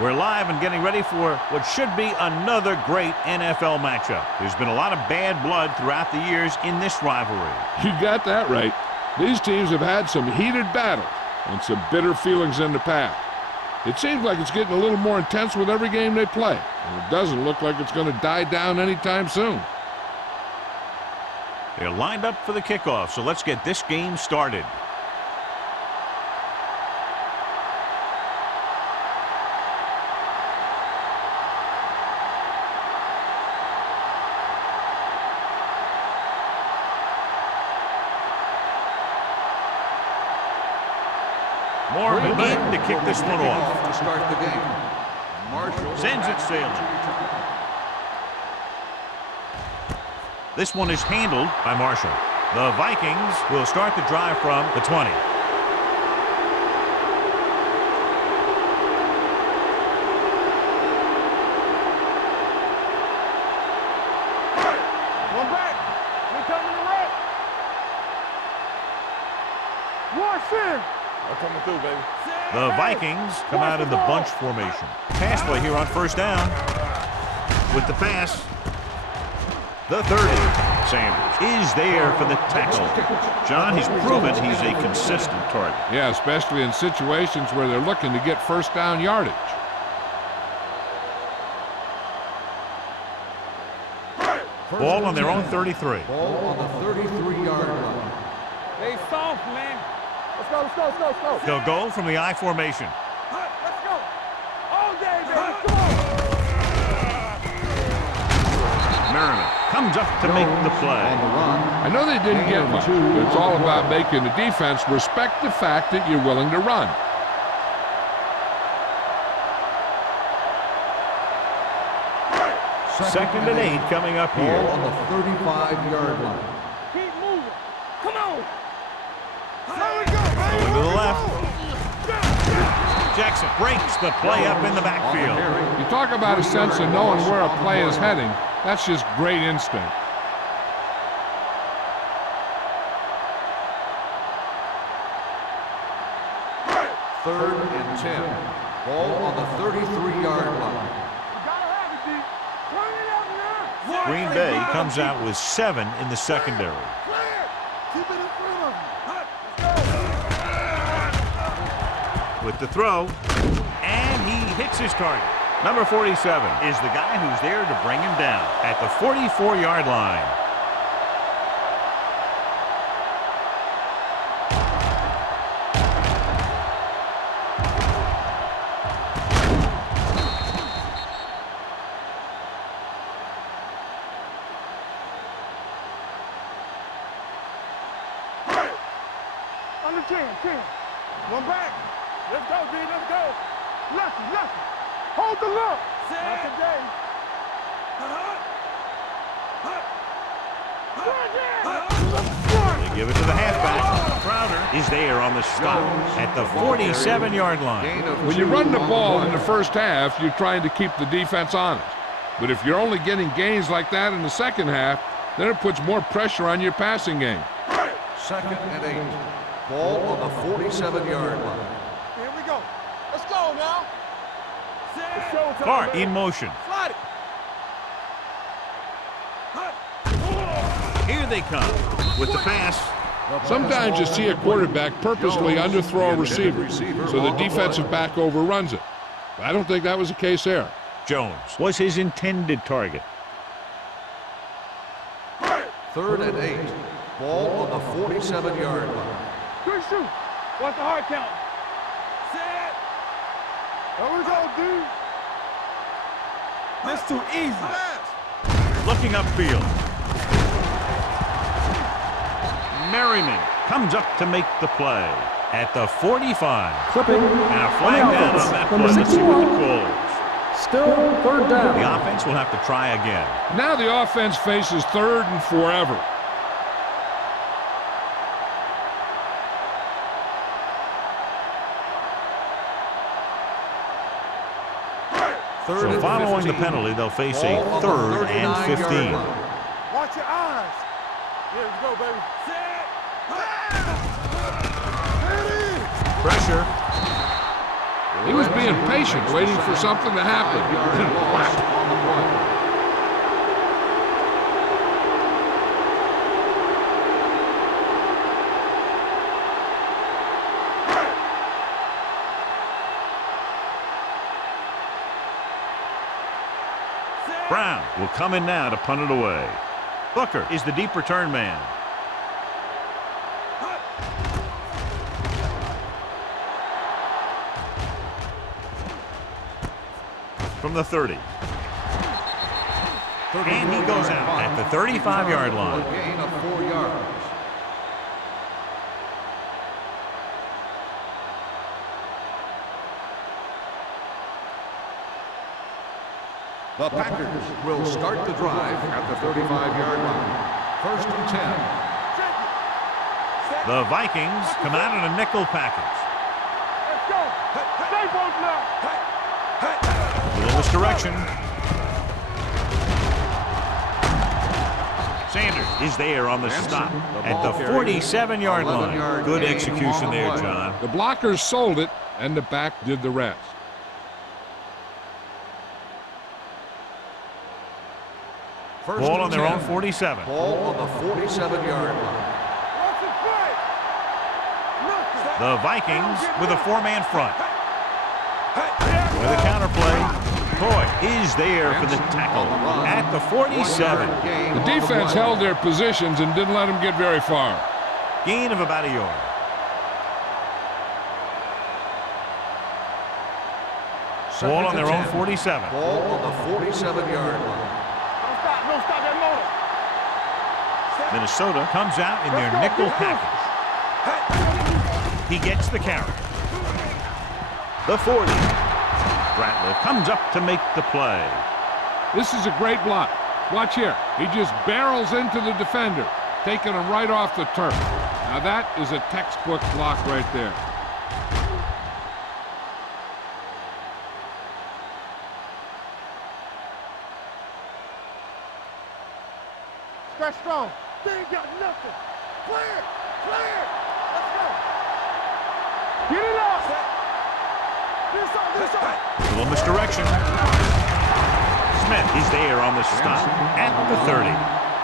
We're live and getting ready for what should be another great NFL matchup. There's been a lot of bad blood throughout the years in this rivalry. You got that right. These teams have had some heated battles and some bitter feelings in the past. It seems like it's getting a little more intense with every game they play, and it doesn't look like it's going to die down anytime soon. They're lined up for the kickoff, so let's get this game started. Moore begin to kick this one off. To start the game. Marshall sends it sailing. This one is handled by Marshall. The Vikings will start the drive from the 20. One back. We coming to right. Wash in. Coming through, baby. The Vikings come out in the bunch formation. Pass play here on first down. With the pass. The 30. Sanders is there for the tackle. John, he's proven he's a consistent target. Yeah, especially in situations where they're looking to get first down yardage. Ball on their own 33. Ball on the 33-yard line. They soft, man. Let's go. They'll go from the I formation. Let's go. All day, baby. Come on. Merriman comes up to make the play. On the run. I know they didn't get much, but it's all about making the defense respect the fact that you're willing to run. Second and 8 coming up Ball here. on the 35-yard line. Keep moving. Come on. Going to the left. Jackson breaks the play up in the backfield. You talk about a sense of knowing where a play is heading. That's just great instinct. Third and 10. Ball on the 33-yard line. Green Bay comes out with 7 in the secondary. With the throw, and he hits his target. Number 47 is the guy who's there to bring him down at the 44-yard line. Under 10. One back. Let's go, B. Let's go. Left. Hold the look. Not today. They give it to the halfback. Crowder is there on the stop at the 47-yard line. When you run the ball in the first half, you're trying to keep the defense honest. But if you're only getting gains like that in the second half, then it puts more pressure on your passing game. Second and 8. Ball on the 47-yard line. Here we go. Let's go now. Hart in motion. Slide it. Here they come with the pass. Sometimes you see a quarterback purposely underthrow a receiver, so the defensive back overruns it. But I don't think that was the case there. Jones was his intended target. Third and 8. Ball on the 47-yard line. Good shoot. What's the hard count? Set. There we go, dude. This too easy. Looking upfield. Merriman comes up to make the play at the 45. Clipping. And a flag down on that play. Let's see what the call is. Still third down. The offense will have to try again. Now the offense faces third and forever. So following the penalty, they'll face a third and 15. Watch your eyes. Here we go, baby. Set. Pressure. He was being patient, waiting for something to happen. Loss on the play. Brown will come in now to punt it away. Booker is the deep return man. From the 30. And he goes out at the 35-yard line. A gain of 4 yards. The Packers will start the drive at the 35-yard line. 1st and 10. The Vikings come out in a nickel package. Let's go. Stay both now. Little misdirection. Sanders is there on the stop at the 47-yard line. Good execution there, John. The blockers sold it, and the back did the rest. Ball on their own 47. Ball on the 47-yard line. What's the play? The Vikings with a 4-man front. With a counterplay. Boy is there for the tackle at the 47. The defense held their positions and didn't let them get very far. Gain of about a yard. Ball on their own 47. Ball on the 47-yard line. Don't stop that motor. Minnesota comes out in their nickel package. He gets the carry. The 40. Ratliff comes up to make the play. This is a great block. Watch here. He just barrels into the defender, taking him right off the turf. Now that is a textbook block right there. Stretch strong. They ain't got nothing. Clear. Clear. Let's go. Get it up. This up. This up. Little misdirection. Smith is there on the stop at the 30.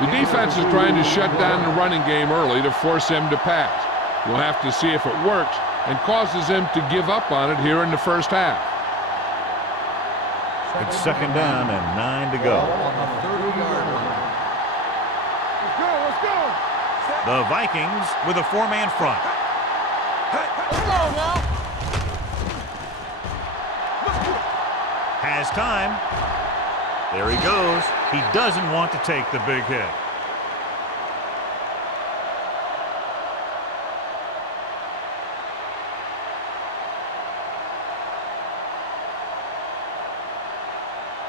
The defense is trying to shut down the running game early to force him to pass. We'll have to see if it works and causes him to give up on it here in the first half. It's 2nd down and 9 to go. Ball on the 30-yard line. Let's go. Let's go. The Vikings with a 4-man front. Let's go now. Has time. There he goes. He doesn't want to take the big hit.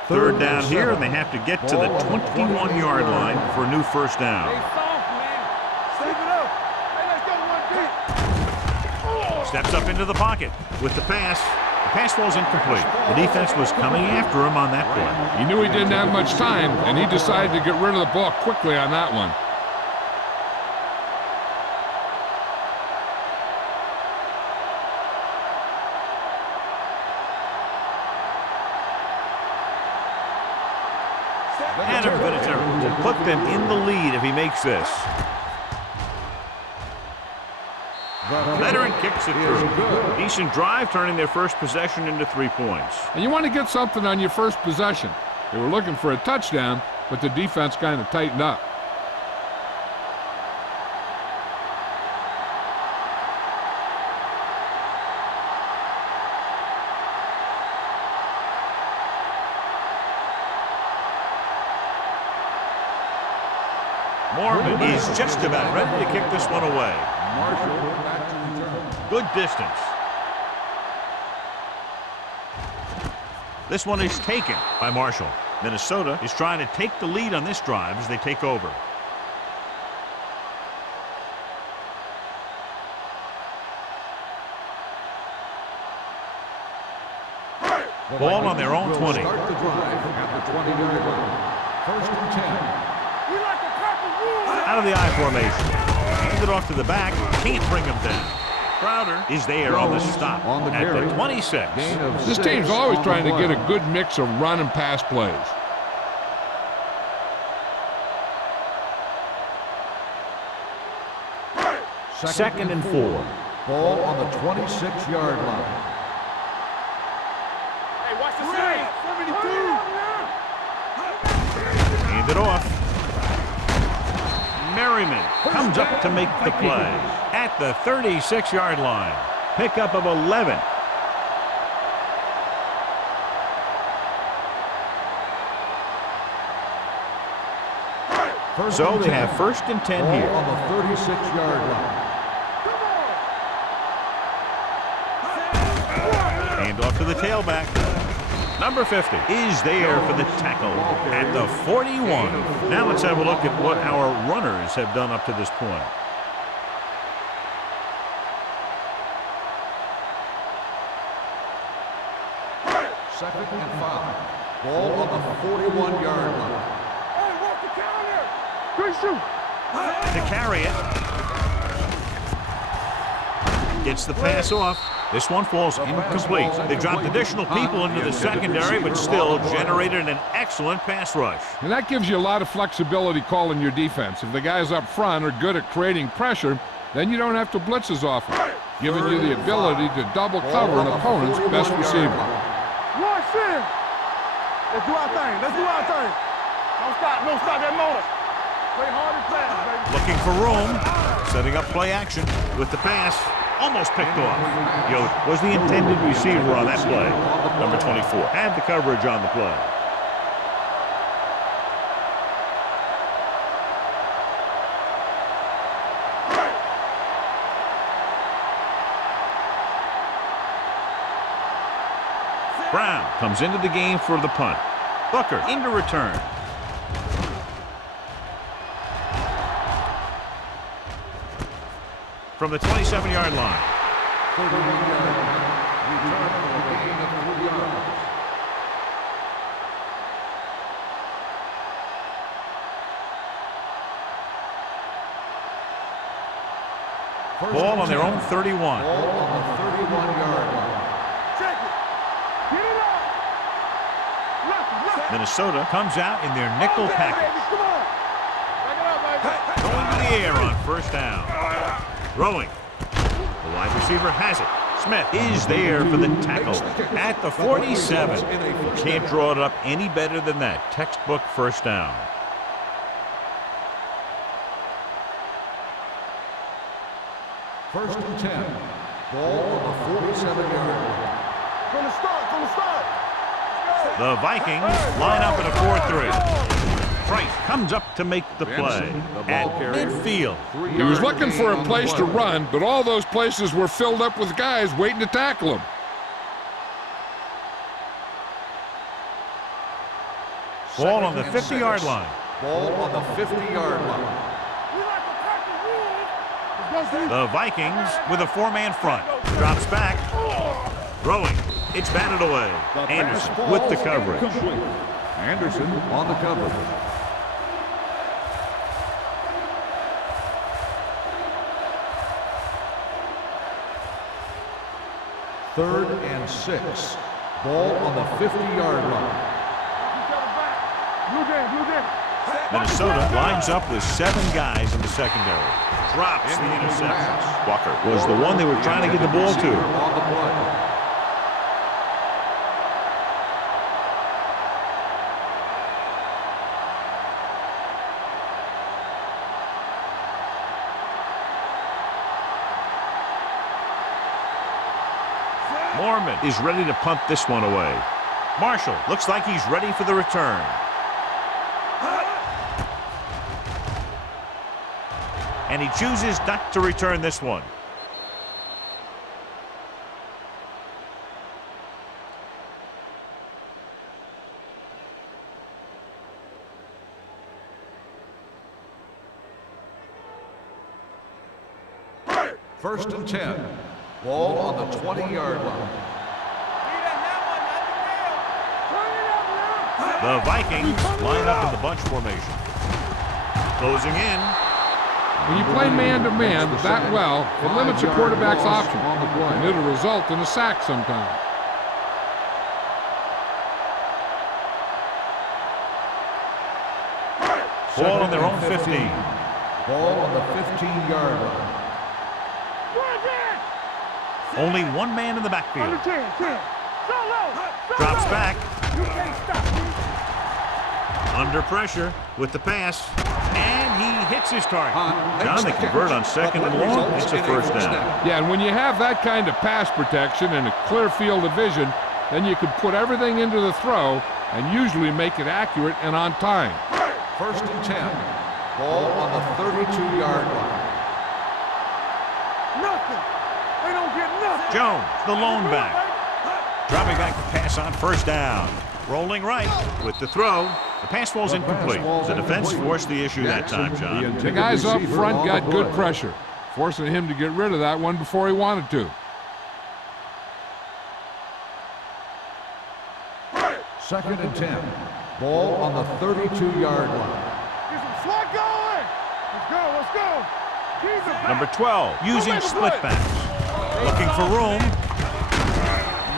Third down here, and they have to get to the 21-yard line for a new first down. Stay soft, man. Step it up. Hey, let's go one deep. Steps up into the pocket with the pass. The pass falls incomplete. The defense was coming after him on that play. He knew he didn't have much time, and he decided to get rid of the ball quickly on that one. Adam Vinatieri will put them in the lead if he makes this. Veteran kicks it through. Decent drive, turning their first possession into 3 points. And you want to get something on your first possession. They were looking for a touchdown, but the defense kind of tightened up. Mormon is just about ready to kick this one away. Marshall back to return. Good distance. This one is taken by Marshall. Minnesota is trying to take the lead on this drive as they take over. Ball on their own 20. Start the drive at the 20-yard line. 1st and 10. We like the purple rules. Out of the I formation. Hand it off to the back. Can't bring him down. Crowder is there on the stop on the at carry. the 26. Gain of This 6 team's always on trying the to get a play. good mix of run and pass plays. Second and 4. Ball on the 26-yard line. Hey, watch the side. 72. Hand it off. Merriman comes up to make the play at the 36-yard line. Pickup of 11. So they have first and 10 Ball here. on the 36-yard line. Hand off to the tailback. Number 50 is there for the tackle at the 41. Now let's have a look at what our runners have done up to this point. Second and 5. Ball on the 41-yard line. Hey, walk the counter. Good shoot. To carry it. Gets the pass off. This one falls incomplete. They dropped additional people into the secondary, but still generated an excellent pass rush. And that gives you a lot of flexibility calling your defense. If the guys up front are good at creating pressure, then you don't have to blitz as often, giving you the ability to double cover an opponent's best receiver. Watch in. Let's do our thing. Let's do our thing. Don't stop. Don't stop that motor. Play hard and fast, baby. Looking for room. Setting up play action with the pass. Almost picked off. Yoder was the intended receiver on that play. Number 24 had the coverage on the play. Brown comes into the game for the punt. Booker into return. From the 27-yard line. 31-yard line. Return for a gain of 3 yards. Ball on their own 31. Ball on the 31-yard line. Check it. Get it up. Look. Minnesota comes out in their nickel package. Come on. Back it up, baby. Going to the air on first down. Throwing. The wide receiver has it. Smith is there for the tackle at the 47. Can't draw it up any better than that. Textbook first down. First and 10. Ball on the 47-yard line. From the start. The Vikings line up in a 4-3. Price comes up to make the play at midfield. He was looking for a place to run, but all those places were filled up with guys waiting to tackle him. Ball on the 50-yard line. Ball on the 50-yard line. The Vikings with a four-man front. Drops back. Throwing. It's batted away. Anderson with the coverage. Anderson on the coverage. Third and 6. Ball on the 50-yard line. Minnesota lines up with 7 guys in the secondary. Drops the interception. Walker was the one they were trying to get the ball to. On the play. Mormon is ready to punt this one away. Marshall looks like he's ready for the return. And he chooses not to return this one. First and 10. Ball on the 20-yard line. The Vikings line up in the bunch formation. Closing in. When you play man-to-man that well, it limits a quarterback's options, and it'll result in a sack sometimes. Ball on their own 15. Ball on the 15-yard line. Only one man in the backfield. Under 10, 10. Drops back. You can't stop me. Under pressure with the pass. And he hits his target. John, they Next convert on catch, second but and what long. results It's a in first down. Yeah, and when you have that kind of pass protection and a clear field of vision, then you can put everything into the throw and usually make it accurate and on time. First and 10. Ball on the 32-yard line. Nothing. They don't get nothing. Jones, the lone back. Dropping back to pass on first down. Rolling right with the throw. The pass ball's incomplete. The defense forced the issue that time, John. The guys up front got good pressure, forcing him to get rid of that one before he wanted to. Second and 10. Ball on the 32-yard line. Get some slot going. Let's go, let's go. Keep it. Number 12, using split backs. Looking for room.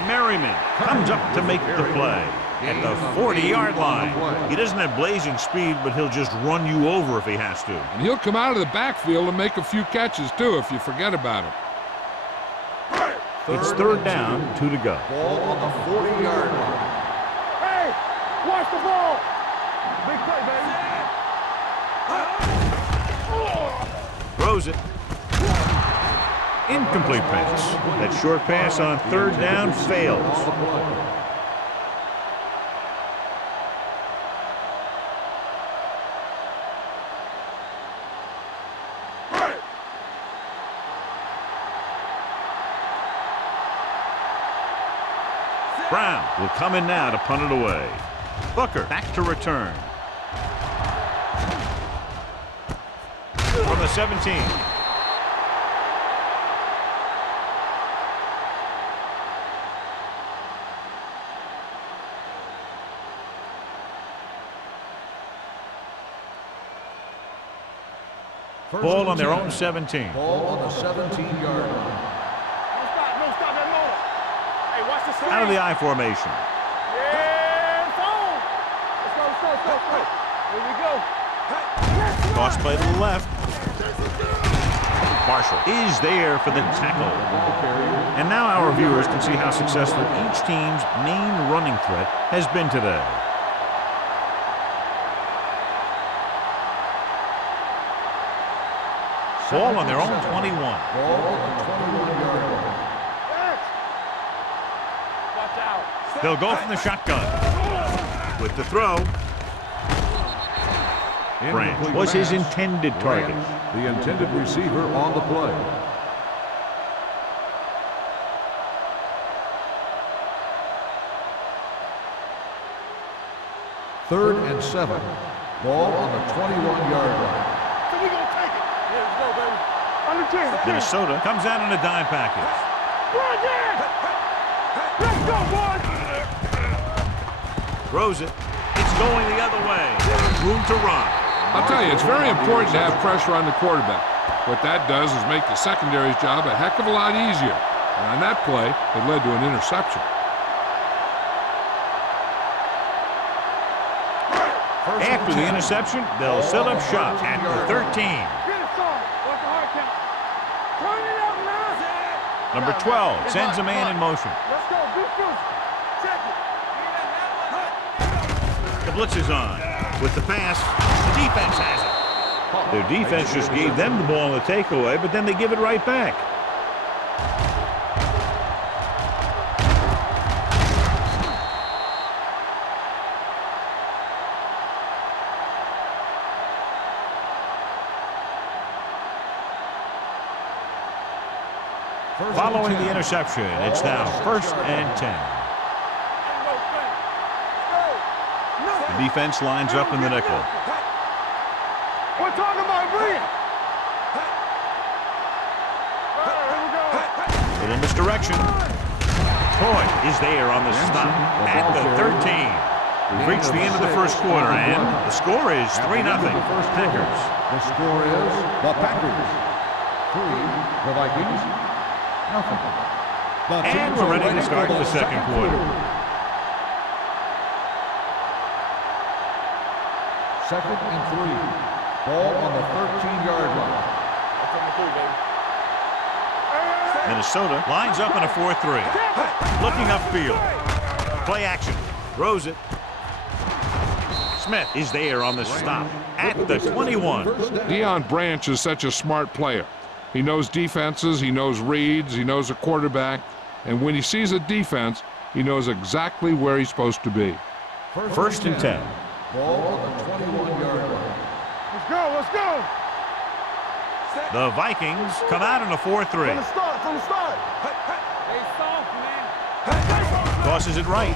Merriman comes up to make the play at the 40-yard line. He doesn't have blazing speed, but he'll just run you over if he has to. And he'll come out of the backfield and make a few catches, too, if you forget about him. It's third down, 2 to go. Ball on the 40-yard line. Hey, watch the ball. Big play, baby. Throws it. Incomplete pass. That short pass on third down fails. Brown will come in now to punt it away. Booker back to return. From the 17. Ball on their own 17. Ball on the 17-yard line. No stop that motor. Hey, watch the screen. Out of the I formation. Yeah, phone. Let's go. Here we go. Toss play to the left. Marshall is there for the tackle. And now our viewers can see how successful each team's main running threat has been today. Ball on their own 21. Ball on the 21-yard line. Watch out. They'll go from the shotgun. With the throw. Branch was his intended target. The intended receiver on the play. Third and 7. Ball on the 21-yard line. So we gonna take it. Yeah, let's go, baby. Under 10. Minnesota comes out in a dime package. Run, Dan. Let's go, boys. Throws it. It's going the other way. Room to run. I'll tell you, it's very important to have pressure on the quarterback. What that does is make the secondary's job a heck of a lot easier. And on that play, it led to an interception. After the interception, they'll set up shop at the 13. Get it, son. Watch the hard count. Turn it up now. Number 12 sends a man in motion. Let's go. Defuse. Check it. The blitz is on. With the pass, the defense has it. Their defense just gave them the ball in the takeaway, but then they give it right back. Following the interception, it's now 1st and 10. The defense lines up in the nickel. We're talking about Green. Here we go. Little misdirection. Toy is there on the stop at the 13. We've reached the end of the first quarter, and the score is 3-0. Packers. The score is the Packers 3, the Vikings nothing. And we're ready to start the second quarter. Second and 3. Ball on the 13-yard line. Minnesota lines up in a 4-3. Looking upfield. Play action. Throws it. Smith is there on the stop at the 21. Deion Branch is such a smart player. He knows defenses, he knows reads, he knows a quarterback, and when he sees a defense, he knows exactly where he's supposed to be. First and 10. Ball on the 21-yard line. Let's go, let's go. The Vikings come out in a 4-3. From the start. They soft, man. Tosses it right.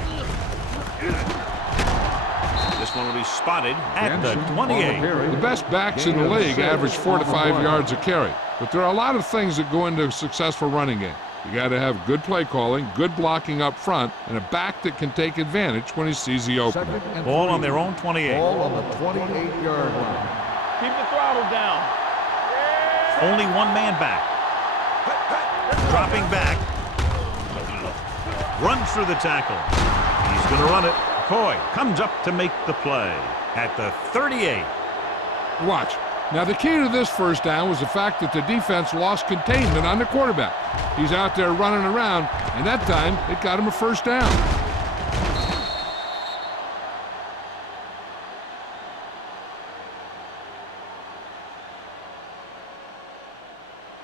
This one will be spotted at the 28. The best backs in the league average 4 to 5 yards a carry, but there are a lot of things that go into a successful running game. You got to have good play calling, good blocking up front, and a back that can take advantage when he sees the opening. Ball on their own 28. Ball on the 28-yard line. Keep the throttle down. Only one man back. Dropping back. Runs through the tackle. He's going to run it. McCoy comes up to make the play at the 38. Watch. Now, the key to this first down was the fact that the defense lost containment on the quarterback. He's out there running around, and that time it got him a first down.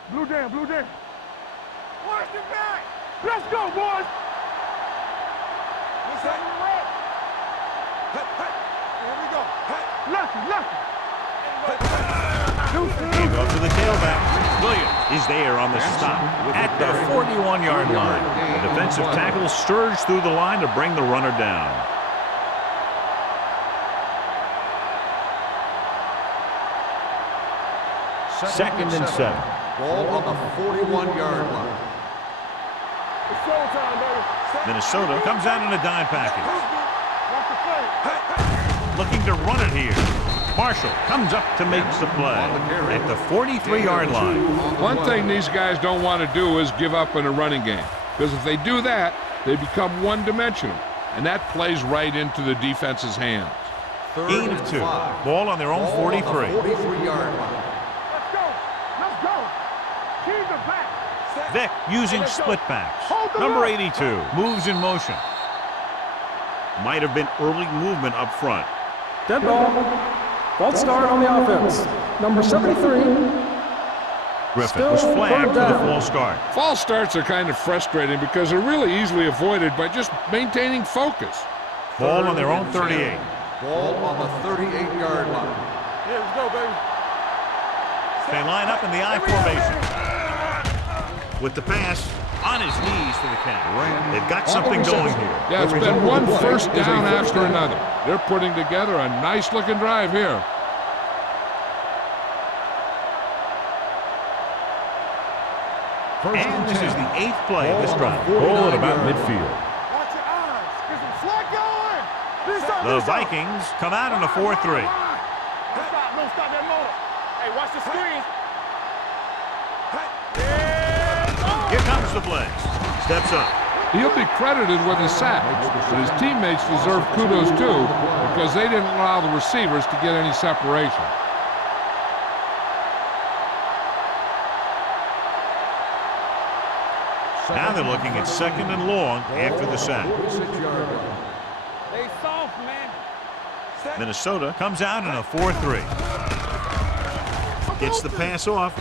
Blue down. Watch the back. Let's go, boys. Here we go. Lucky. Gave up to the tailback. Williams is there on the stop at the 41-yard line. The defensive tackle surged through the line to bring the runner down. Second and 7. Ball on the 41-yard line. It's showtime, baby. Minnesota comes out in a dime package. Watch the play. Looking to run it here. Marshall comes up to make the play at the 43-yard line. One thing these guys don't want to do is give up in a running game, because if they do that, they become one-dimensional, and that plays right into the defense's hands. Gain of 2. Ball on their own 43. 43-yard line. Let's go. Keep the back. Vick using split backs. Number 82 moves in motion. Might have been early movement up front. Dead ball. False start on the offense. Number 73. Griffin was flagged for the down. false start. False starts are kind of frustrating because they're really easily avoided by just maintaining focus. Ball on their own 38. Ball on the 38-yard line. Yeah, let's go, baby. They line up in the I formation. With the pass on his knees for the count. They've got something going here. Yeah, it's been one first down after another. They're putting together a nice-looking drive here. And this is the 8th play of this drive. Ball at about midfield. Watch your eyes. Get some slack going. The Vikings come out in a 4-3. No, stop that motor. Hey, watch the screen. Here comes the blitz. Steps up. He'll be credited with a sack, but his teammates deserve kudos too because they didn't allow the receivers to get any separation. Now they're looking at second and long after the sack. They soft, man. Minnesota comes out in a 4-3. Gets the pass off.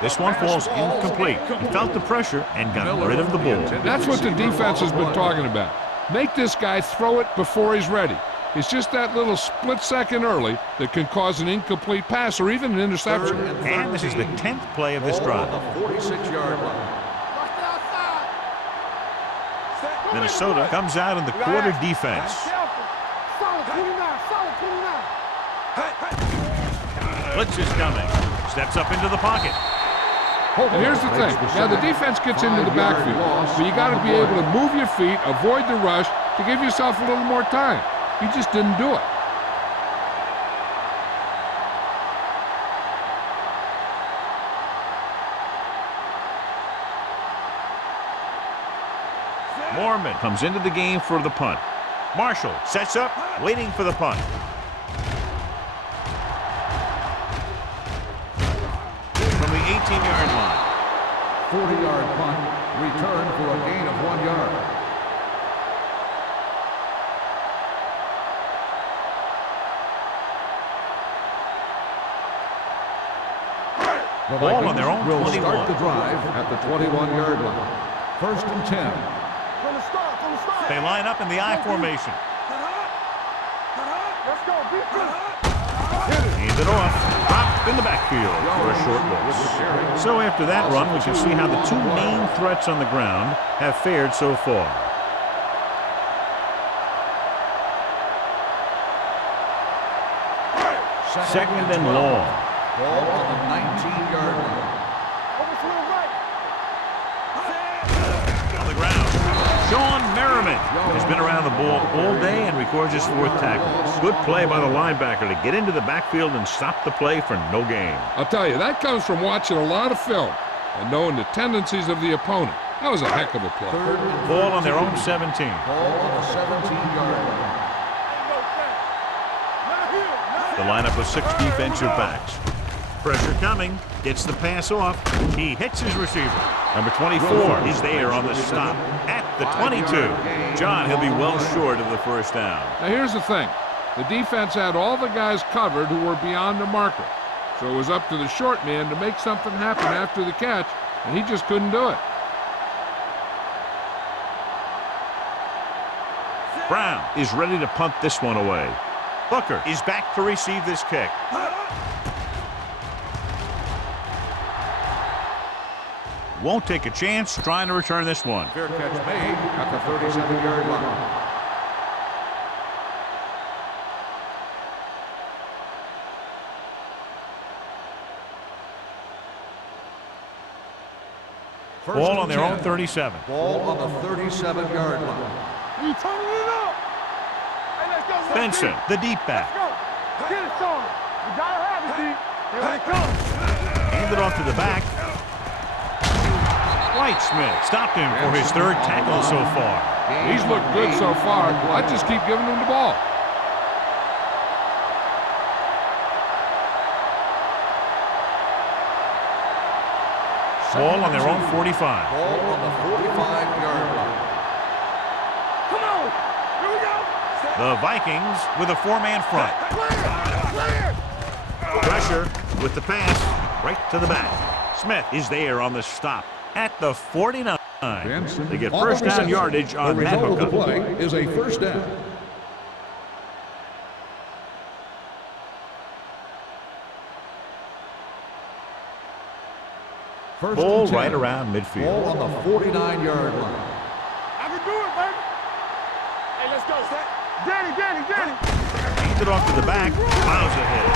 This one falls incomplete. He felt the pressure and got rid of the ball. That's what the defense has been talking about. Make this guy throw it before he's ready. It's just that little split second early that can cause an incomplete pass or even an interception. And this is the 10th play of this drive. 46-yard line. Minnesota comes out in the quarter defense. Solid 29. Blitz is coming. Steps up into the pocket. And here's the thing. Now, the defense gets into the backfield, but you got to be able to move your feet, avoid the rush, to give yourself a little more time. You just didn't do it. Mormon comes into the game for the punt. Marshall sets up, waiting for the punt. From the 18-yard line. 40-yard punt, return for a gain of 1 yard. The Ball on their own will 21. start the drive at the 21-yard line. 1st and 10. From the start, from the start. They line up in the I formation. Let's go, beat this. Hands it off. Dropped in the backfield for a short loss. So after that run, we can see how the two main threats on the ground have fared so far. Second and long. Ball on the 19-yard line. Over to the right. On the ground. Sean Merriman has been around the ball all day and records his 4th tackle. Good play by the linebacker to get into the backfield and stop the play for no gain. I'll tell you, that comes from watching a lot of film and knowing the tendencies of the opponent. That was a heck of a play. Ball on their own 17. Ball on the 17-yard line. The lineup with 6 defensive backs. Pressure coming. Gets the pass off. He hits his receiver. Number 24 is there on the stop at the 22. John, he'll be well short of the first down. Now here's the thing. The defense had all the guys covered who were beyond the marker. So it was up to the short man to make something happen after the catch, and he just couldn't do it. Brown is ready to punt this one away. Booker is back to receive this kick. Won't take a chance trying to return this one. Fair catch made at the 37-yard line. Ball on their own 37. Ball on the 37-yard line. We turning it up. Hey, let's go. Benson, the deep back. Let's go. Get it, Sean. You gotta have it, D. Here it comes. Hand it off to the back. Whitesmith stopped him for his 3rd tackle so far. He's looked good so far. I'd just keep giving him the ball. Ball on their own 45. Ball on the 45-yard line. Come on. Here we go. The Vikings with a 4-man front. Clear. Pressure with the pass right to the back. Smith is there on the stop at the 49. They get first down yardage on that The result of the hookup. play is a first down. First Ball and 10. right around Ball midfield. on the 49-yard line. I can do it, baby. Hey, let's go. Danny. Hands it off to the back. Fouls ahead.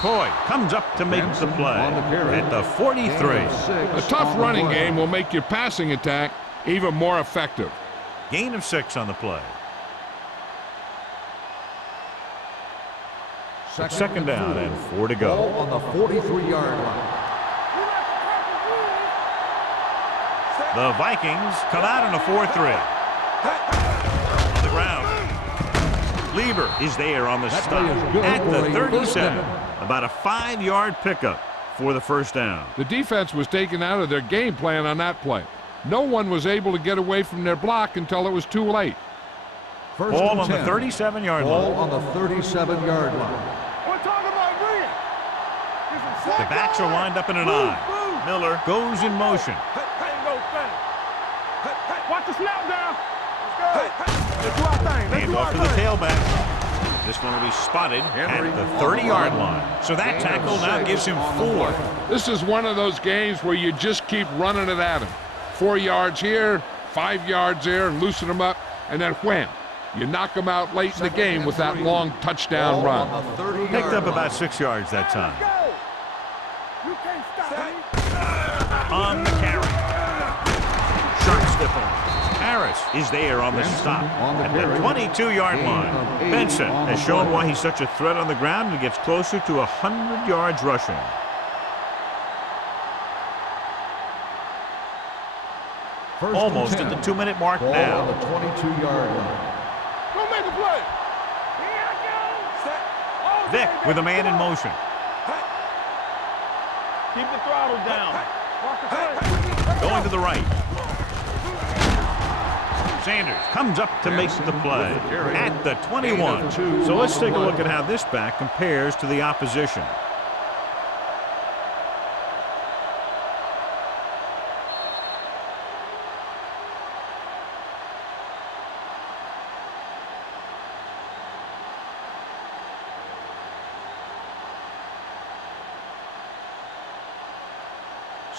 Coy comes up to make the play at the 43. A tough running game will make your passing attack even more effective. Gain of 6 on the play. Second down and 4 to go. Ball on the 43-yard line. The Vikings come out in a 4-3. On the ground. Lieber is there on the That stop play is good at the for a 37. first down. About a 5-yard pickup for the first down. The defense was taken out of their game plan on that play. No one was able to get away from their block until it was too late. First Ball and on the 10. 37-yard Ball line. on the 37-yard line. We're talking about Green. The backs are lined up in an I. Miller goes in motion. Ain't no thing. Watch the snap down. Let's go. Let's do our thing. Let's Hand do off our to the thing. tailback. This one will be spotted at the 30-yard line. So that tackle now gives him 4. This is one of those games where you just keep running it at him. 4 yards here, 5 yards there, loosen them up, and then wham. You knock them out late in the game with that long touchdown run. On the 30-yard Picked up line. about 6 yards that time. Go. You can't stop me. On the carry. Sharp stiff arm. Harris is there on the Benson stop on the at the carry. 22-yard Gain line. of 8 Benson on has the shown play. why he's such a threat on the ground and gets closer to 100 yards rushing. First and Almost 10. at the 2-minute mark Ball now. on the 22-yard line. Go make a play. Here I go. Set. Oh, Vic baby. with a man in Come on. motion. Keep the throttle down. Mark the play. Going to the right. Sanders comes up to make the play at the 21. So let's take a look at how this back compares to the opposition.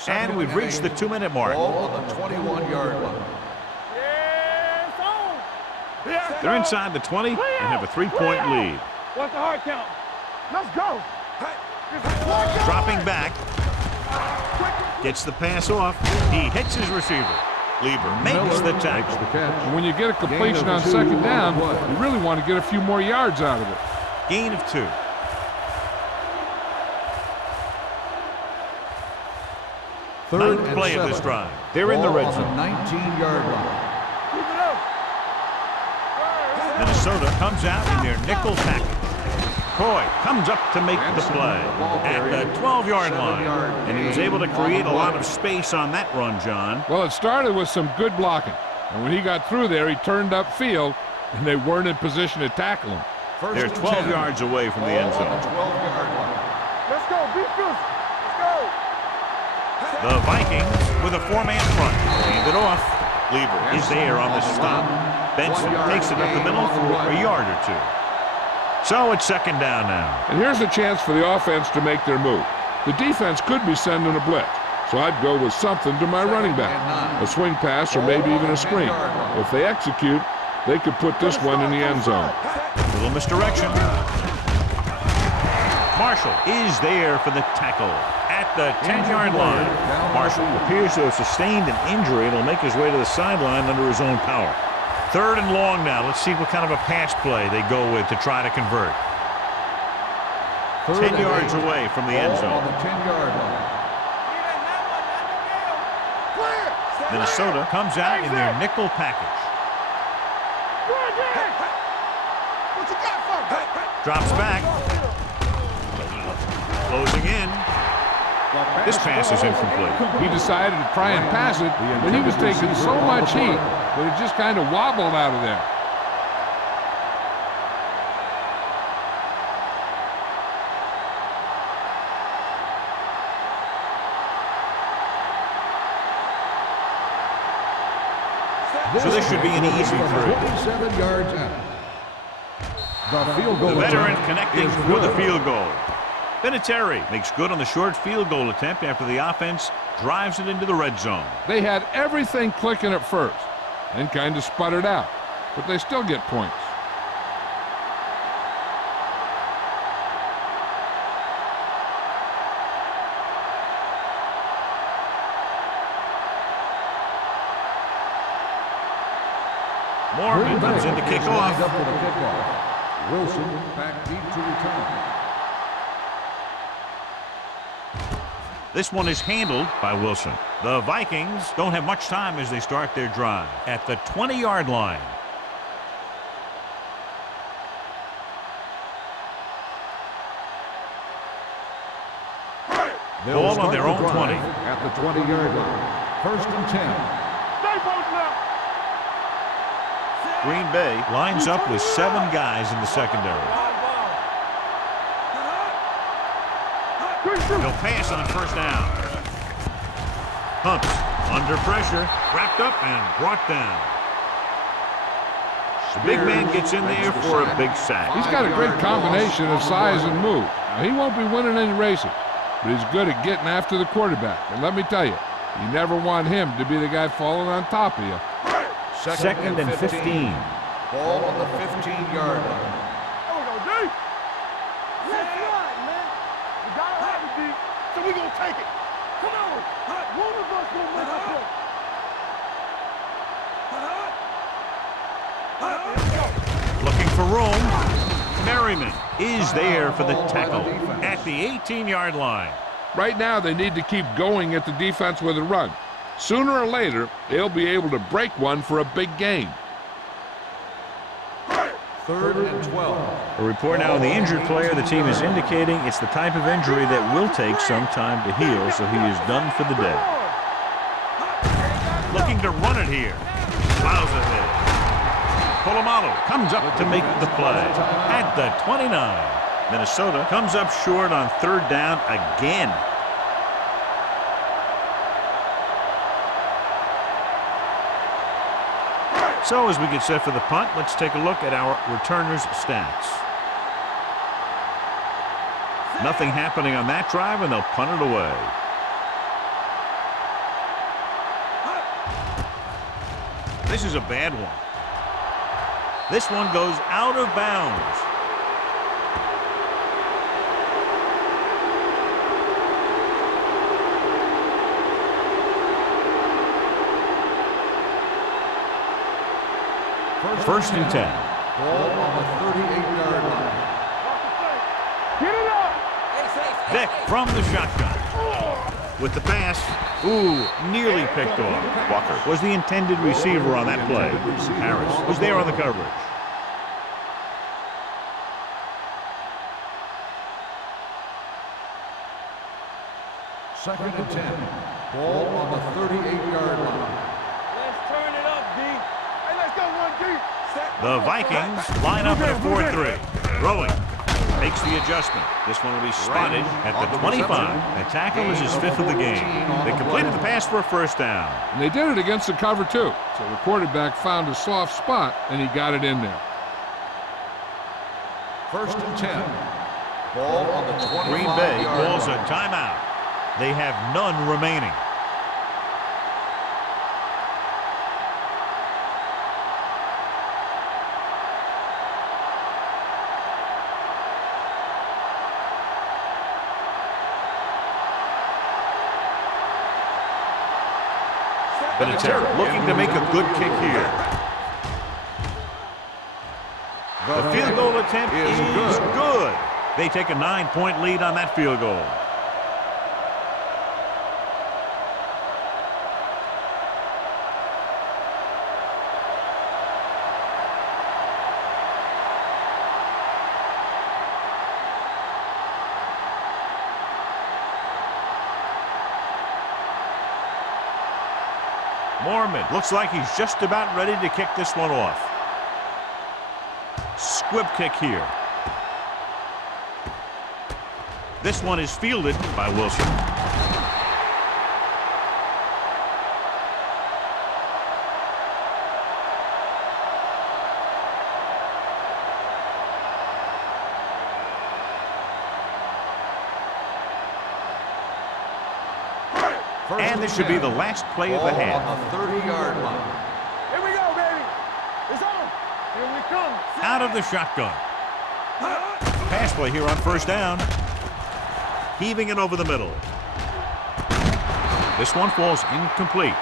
And we've reached the 2-minute mark. Ball on the 21-yard line. Yeah, it's on. Yeah, They're inside the 20 and have a 3-point lead. What's the hard count? Let's go. Dropping back. Gets the pass off. He hits his receiver. Lieber makes the tackle. And when you get a completion on second down, you really want to get a few more yards out of it. Gain of 2. Third Ninth and play of 7. this drive. They're in the red Ball zone. on the 19-yard line. Keep it up. Minnesota comes out in their nickel package. Coy comes up to make the play at the 12-yard line. And he was able to create a lot of space on that run, John. Well, it started with some good blocking. And when he got through there, he turned upfield, and they weren't in position to tackle him. First They're and 12 10. yards away from the end Ball on zone. the 12-yard line. Let's go. Beat this. Let's go. The Vikings with a 4-man front. Hand it off. Lieber is there on the stop. Benson takes it up the middle for a yard or 2. So it's second down now. And here's a chance for the offense to make their move. The defense could be sending a blitz, so I'd go with something to my running back. A swing pass or maybe even a screen. If they execute, they could put this one in the end zone. Little misdirection. Marshall is there for the tackle at the 10-yard line. Marshall appears to have sustained an injury and will make his way to the sideline under his own power. Third and long now. Let's see what kind of a pass play they go with to try to convert. 10 yards away from the end Ball zone. on the 10-yard line. Clear. Minnesota comes out in their nickel package. What you got for me? Drops back. Closing in. This pass is incomplete. He decided to try and pass it, but he was taking so much heat that it just kind of wobbled out of there. So this should be an easy throw. 27 yards out. The field goal The veteran attempt connecting is with a good. field goal. Vinatieri makes good on the short field goal attempt after the offense drives it into the red zone. They had everything clicking at first and kind of sputtered out, but they still get points. Morgan comes in to kick off. Up for the kickoff. Wilson back deep to return. This one is handled by Wilson. The Vikings don't have much time as they start their drive at the 20-yard line. They'll Ball on start their the own drive 20. At the 20-yard line. First and 10. Stay posted up. Green Bay lines up with 7 guys in the secondary. He'll pass on first down. Hunts under pressure, wrapped up and brought down. The big man gets in there for a big sack. He's got a great combination of size and move. Now, he won't be winning any races, but he's good at getting after the quarterback. And let me tell you, you never want him to be the guy falling on top of you. Second and 15. Ball on the 15-yard line. There we go, D. Let's ride, man. We got to have it, D. So we gonna take it. Come on. One of us gonna make a play. room. Merriman is there for the tackle at the 18-yard line. Right now, they need to keep going at the defense with a run. Sooner or later, they'll be able to break one for a big gain. 3rd and 12. A report now on the injured player. The team is indicating it's the type of injury that will take some time to heal, so he is done for the day. Looking to run it here. Plows ahead. Polamalu comes up to make the play at the 29. Minnesota comes up short on 3rd down again. So as we get set for the punt, let's take a look at our returners' stats. Nothing happening on that drive, and they'll punt it away. This is a bad one. This one goes out of bounds. First and 10. Ball on the 38-yard line. Get it up! Vick from the shotgun. With the pass. Ooh, nearly picked off. Walker was the intended receiver on that play. Harris was there on the coverage. Second and 10. Ball on the 38-yard line. Let's turn it up, D. Hey, let's go one deep. The Vikings line up in a 4-3. Throwing. Makes the adjustment. This one will be spotted at the 25. The tackle is his 5th of the game. They completed the pass for a first down. And they did it against the cover, too. So the quarterback found a soft spot, and he got it in there. First and 10. Ball on the 25-yard line. Green Bay calls a timeout. They have none remaining. Vinatieri looking to make a good kick here. The field goal attempt is good. They take a 9-point lead on that field goal. Mormon looks like he's just about ready to kick this one off. Squib kick here. This one is fielded by Wilson. And this should be the last play of the half. On the 30-yard line. Here we go, baby. It's on. Here we come. Out of the shotgun. Pass play here on first down. Heaving it over the middle. This one falls incomplete.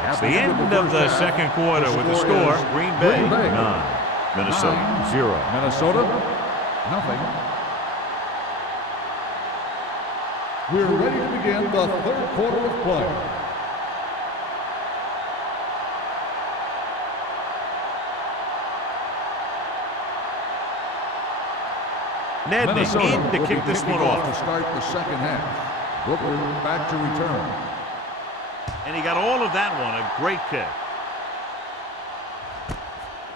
That's the end of the second quarter with the score. Green Bay 9. Minnesota 0. Minnesota, nothing. We're ready to begin the 3rd quarter of play. Nedney in to kick this one to off. start the second half. Booker back to return. And he got all of that one. A great kick.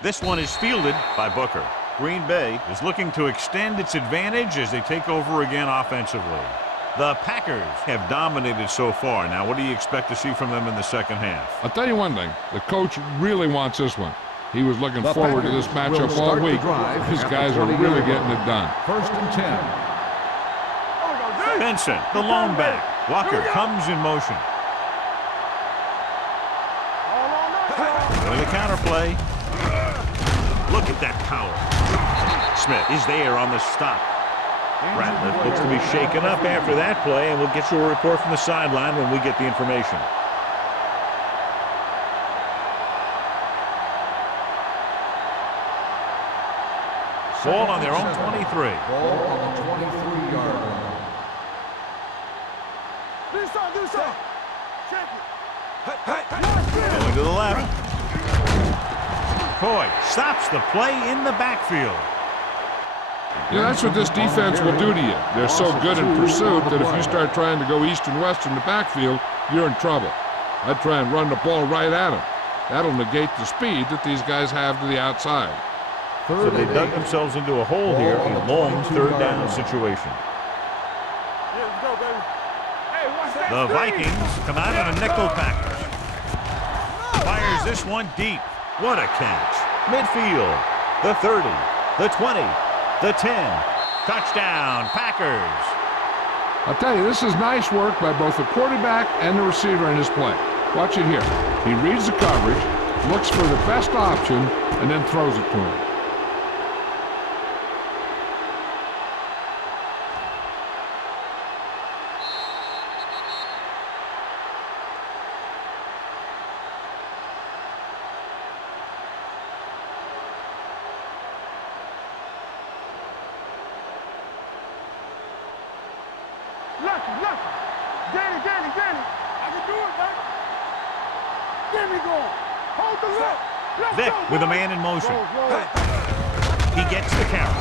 This one is fielded by Booker. Green Bay is looking to extend its advantage as they take over again offensively. The Packers have dominated so far. Now, what do you expect to see from them in the second half? I'll tell you one thing. The coach really wants this one. He was looking forward to this matchup all week. These guys are really getting it done. First and 10. Benson, the lone back. Walker comes in motion. With a counter play. Look at that power. Smith is there on the stop. Ratliff looks to be shaken up after that play, and we'll get you a report from the sideline when we get the information. Ball on their own 23. Ball on the 23-yard line. Do something. Check it. Going to the left. Coy stops the play in the backfield. Yeah, that's what this defense will do to you. They're so good in pursuit that if you start trying to go east and west in the backfield, you're in trouble. I'd try and run the ball right at them. That'll negate the speed that these guys have to the outside. So they dug themselves into a hole here in a long third down situation. Yeah, let's go, baby. Hey, watch that The screen. Vikings come out on a nickel package. Fires this one deep. What a catch. Midfield. The 30. The 20. The 10. Touchdown, Packers. I'll tell you, this is nice work by both the quarterback and the receiver in this play. Watch it here. He reads the coverage, looks for the best option, and then throws it to him. Lucky. Danny. I can do it, baby. Get me going. Hold the look. Let's Vic go, with a boys. man in motion. Roll. He gets the count.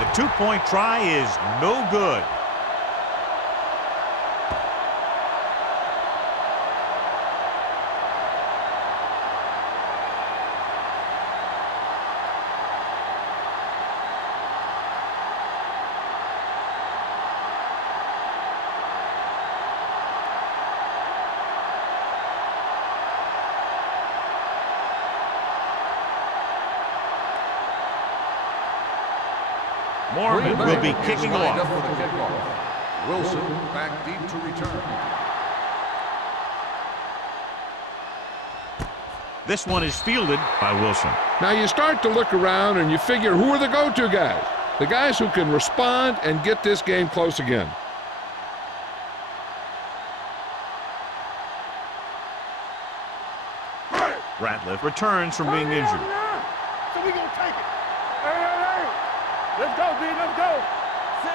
The two-point try is no good. Mormon will be kicking lined off. up for the kickoff. Wilson back deep to return. This one is fielded by Wilson. Now you start to look around and you figure, who are the go-to guys? The guys who can respond and get this game close again. Ratliff returns from being injured. So we gonna take it. Hey. Let's go, D. Let's go.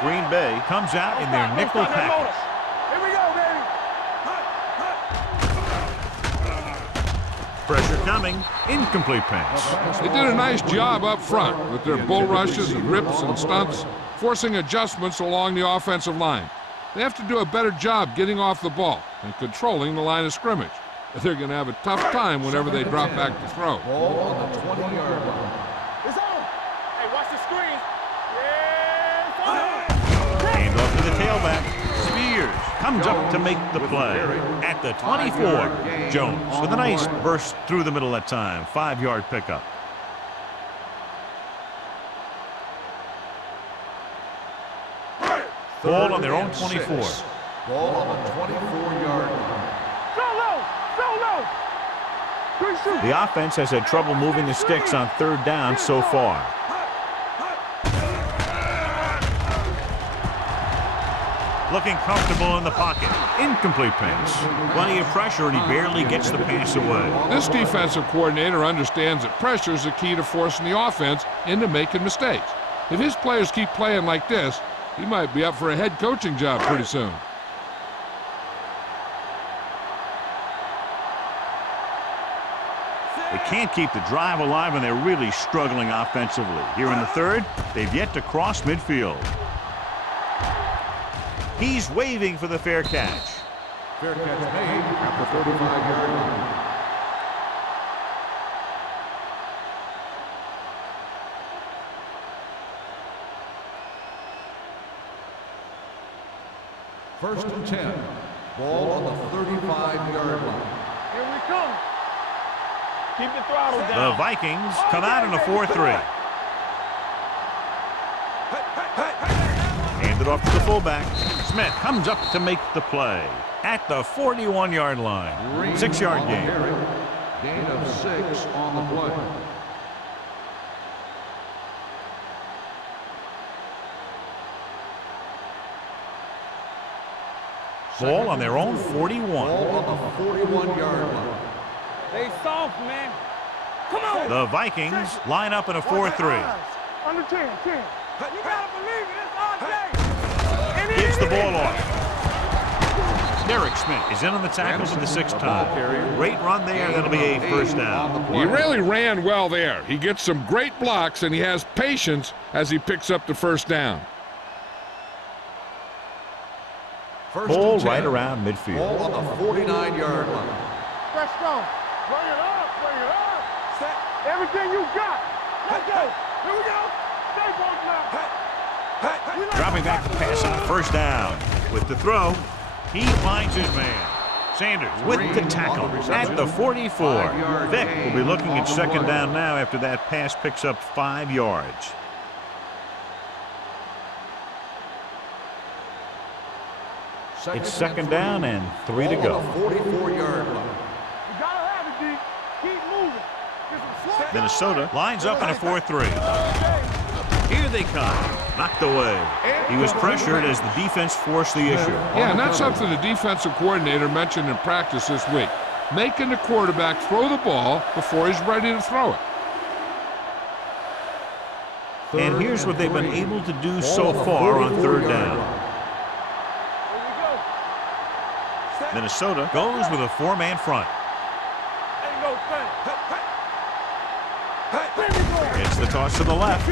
Green Bay comes out in their nickel package. Here we go, baby. Pressure coming. Incomplete pass. They did a nice job up front with their bull rushes and rips and stunts, forcing adjustments along the offensive line. They have to do a better job getting off the ball and controlling the line of scrimmage. They're going to have a tough time whenever they drop back to throw. Ball on the 20-yard line. It's on. Hey, watch the screen. Yeah. Hand off to the tailback. Spears comes up to make the play. At the 24, Jones with a nice burst through the middle that time. 5-yard pickup. Ball on their own 24. Ball on the 24-yard line. The offense has had trouble moving the sticks on third down so far. Looking comfortable in the pocket. Incomplete pass. Plenty of pressure, and he barely gets the pass away. This defensive coordinator understands that pressure is the key to forcing the offense into making mistakes. If his players keep playing like this, he might be up for a head coaching job pretty soon. They can't keep the drive alive, and they're really struggling offensively. Here in the third, they've yet to cross midfield. He's waving for the fair catch. Fair catch made at the 35-yard line. First and 10. Ball on the 35-yard line. Here we come. Keep the throttle The down. Vikings come out in a 4-3. Hand it off to the fullback. Smith comes up to make the play at the 41-yard line. 6-yard gain. Gain of 6 on the play. Ball on their own 41. Ball on the 41-yard line. They soft, man. Come on. The Vikings line up in a 4-3. Under 10. You gotta believe it. It's all day. Gives the ball off. Derek Smith is in on the tackle for the 6th time. Great run there. That'll be a first down. He really ran well there. He gets some great blocks, and he has patience as he picks up the first down. Ball right around midfield. Ball on the 49-yard line. Stretch strong. Bring it up. Set. Everything you got. Let's go. Here we go. Stay both now. Dropping back to pass on first down. With the throw, he finds his man. Sanders with the tackle at the 44. Vick will be looking at second down now after that pass picks up 5 yards. It's second down and 3 to go. 44-yard line. You gotta have it, D. Keep moving. Minnesota lines up in a 4-3. Here they come. Knocked away. He was pressured as the defense forced the issue. Yeah, and that's something the defensive coordinator mentioned in practice this week. Making the quarterback throw the ball before he's ready to throw it. And here's what they've been able to do so far on third down. Minnesota goes with a 4-man front. It's the toss to the left.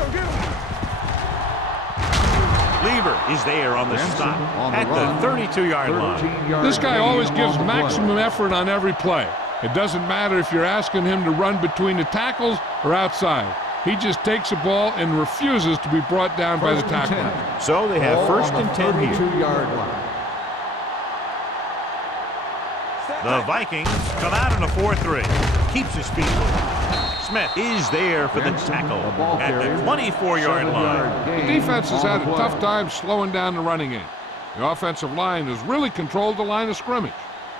Lever is there on the stop at the 32-yard line. This guy always gives maximum effort on every play. It doesn't matter if you're asking him to run between the tackles or outside. He just takes the ball and refuses to be brought down by the tackler. So they have first and 10 here. 32-yard line. The Vikings come out in a 4-3. Keeps his feet moving. Smith is there for the tackle at the 24-yard line. The defense has had a tough time slowing down the running game. The offensive line has really controlled the line of scrimmage,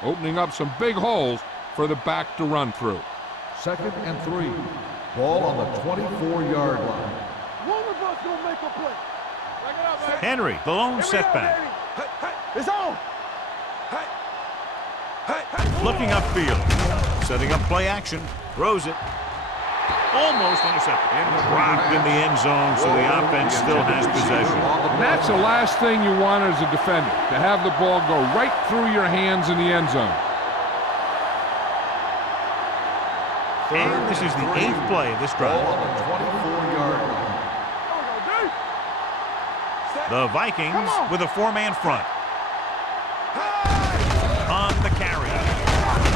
opening up some big holes for the back to run through. Second and 3. Ball on the 24-yard line. One of us gonna make a play. Back it up, man. Henry, the lone setback. It's on. Looking upfield. Setting up play action. Throws it. Almost intercepted. Dropped in the end zone, so the offense still has possession. And that's the last thing you want as a defender, to have the ball go right through your hands in the end zone. And this is the 8th play of this drive. Ball on the 24-yard line. The Vikings with a 4-man front. On the carry.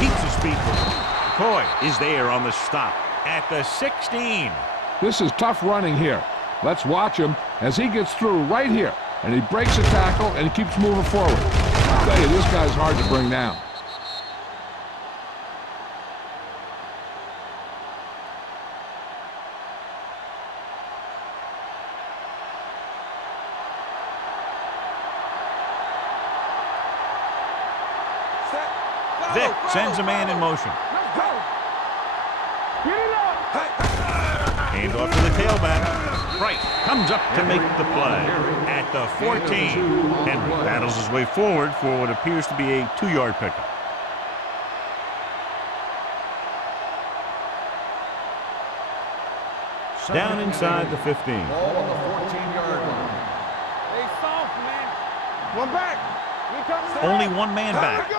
Keeps his feet moving. McCoy is there on the stop at the 16. This is tough running here. Let's watch him as he gets through right here. And he breaks a tackle and he keeps moving forward. I'll tell you, this guy's hard to bring down. Vick sends a man in motion. Hand off to the tailback. Price comes up to make the play at the 14. Henry battles his way forward for what appears to be a 2-yard pickup. Down inside the 15. Ball on the 14-yard line. They soft, man. One back. Only one man back.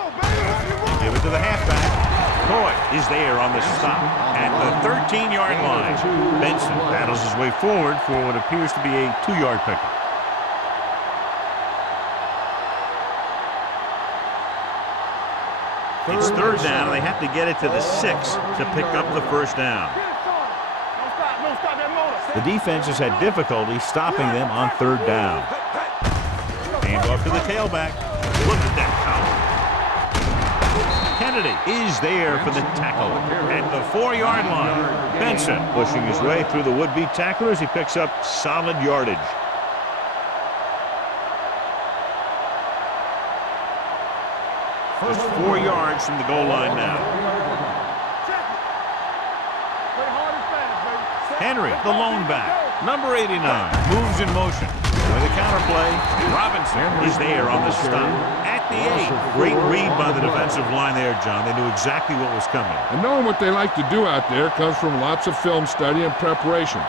Give it to the halfback. Coy is there on the stop at the 13-yard line. Benson battles his way forward for what appears to be a 2-yard pickup. It's third down, and they have to get it to the 6 to pick up the first down. The defense has had difficulty stopping them on third down. Hand off to the tailback. Look at that power. Kennedy is there for the tackle at the 4-yard line. Benson pushing his way through the would-be tacklers. He picks up solid yardage. Just 4 yards from the goal line now. Henry, the lone back. Number 89 moves in motion. With a counterplay, Robinson is there on the stop at the 8. Great read by the defensive line there, John. They knew exactly what was coming. And knowing what they like to do out there comes from lots of film study and preparation.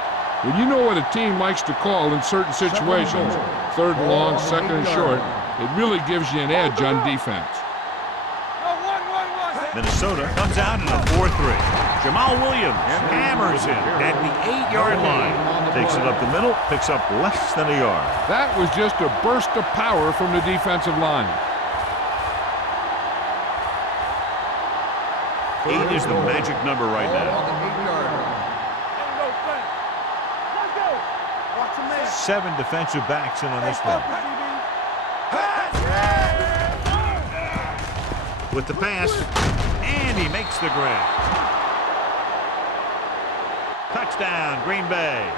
When you know what a team likes to call in certain situations, third and long, second and short, it really gives you an edge on defense. Minnesota comes out in a 4-3. Jamal Williams hammers him at the 8-yard line. Takes it up the middle, picks up less than a yard. That was just a burst of power from the defensive line. 8 is the magic number right now. 7 defensive backs in on this one. With the pass, and he makes the grab. Touchdown, Green Bay.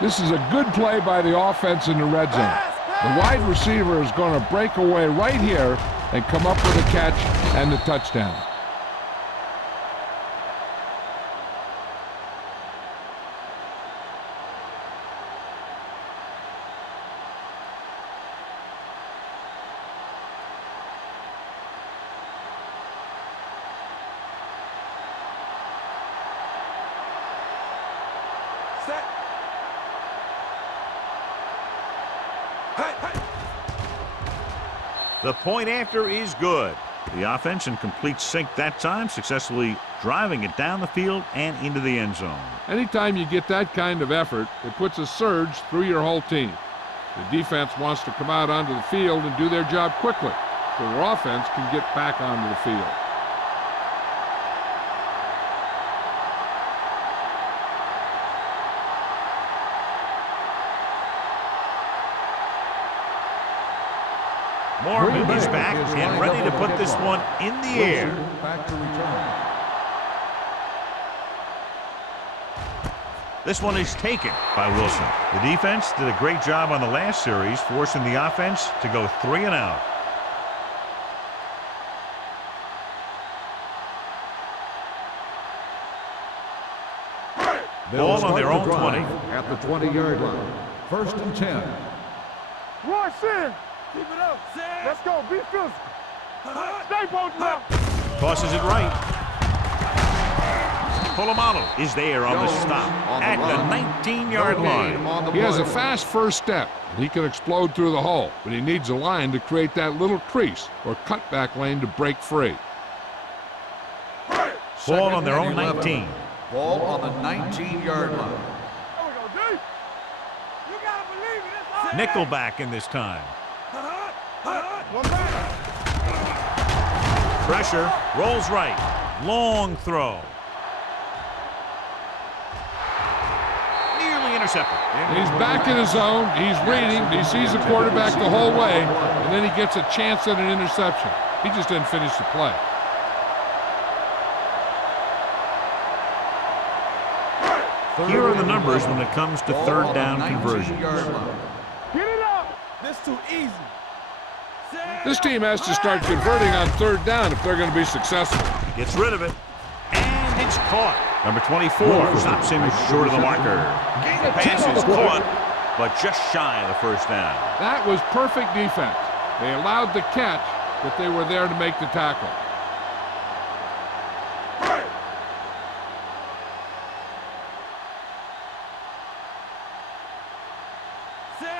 This is a good play by the offense in the red zone. The wide receiver is going to break away right here and come up with a catch and the touchdown. The point after is good. The offense in complete sync that time, successfully driving it down the field and into the end zone. Anytime you get that kind of effort, it puts a surge through your whole team. The defense wants to come out onto the field and do their job quickly, so their offense can get back onto the field. Morgan is back and ready to put this one in the air. Back to return. This one is taken by Wilson. The defense did a great job on the last series, forcing the offense to go 3 and out. Ball on their own 20. At the 20-yard line. 1st and 10. Roy, Sin. Keep it up, Sin. Let's go. Be physical. Stay posted up. Tosses it right. Polamalu is there on the stop at the 19-yard line. He has a fast first step. He can explode through the hole, but he needs a line to create that little crease or cutback lane to break free. Ball on their own 19. Ball on the 19-yard line. There we go, D. You gotta believe it. It's all Nickelback in this time. One back. Pressure, rolls right. Long throw. Nearly intercepted. He's back in his zone. He's reading. He sees the quarterback the whole way, and then he gets a chance at an interception. He just didn't finish the play. Here are the numbers when it comes to third down conversions. Get it up. This too easy. This team has to start converting on third down if they're going to be successful. Gets rid of it. And it's caught. Number 24 stops him short of the marker. The pass is caught, but just shy of the first down. That was perfect defense. They allowed the catch, but they were there to make the tackle.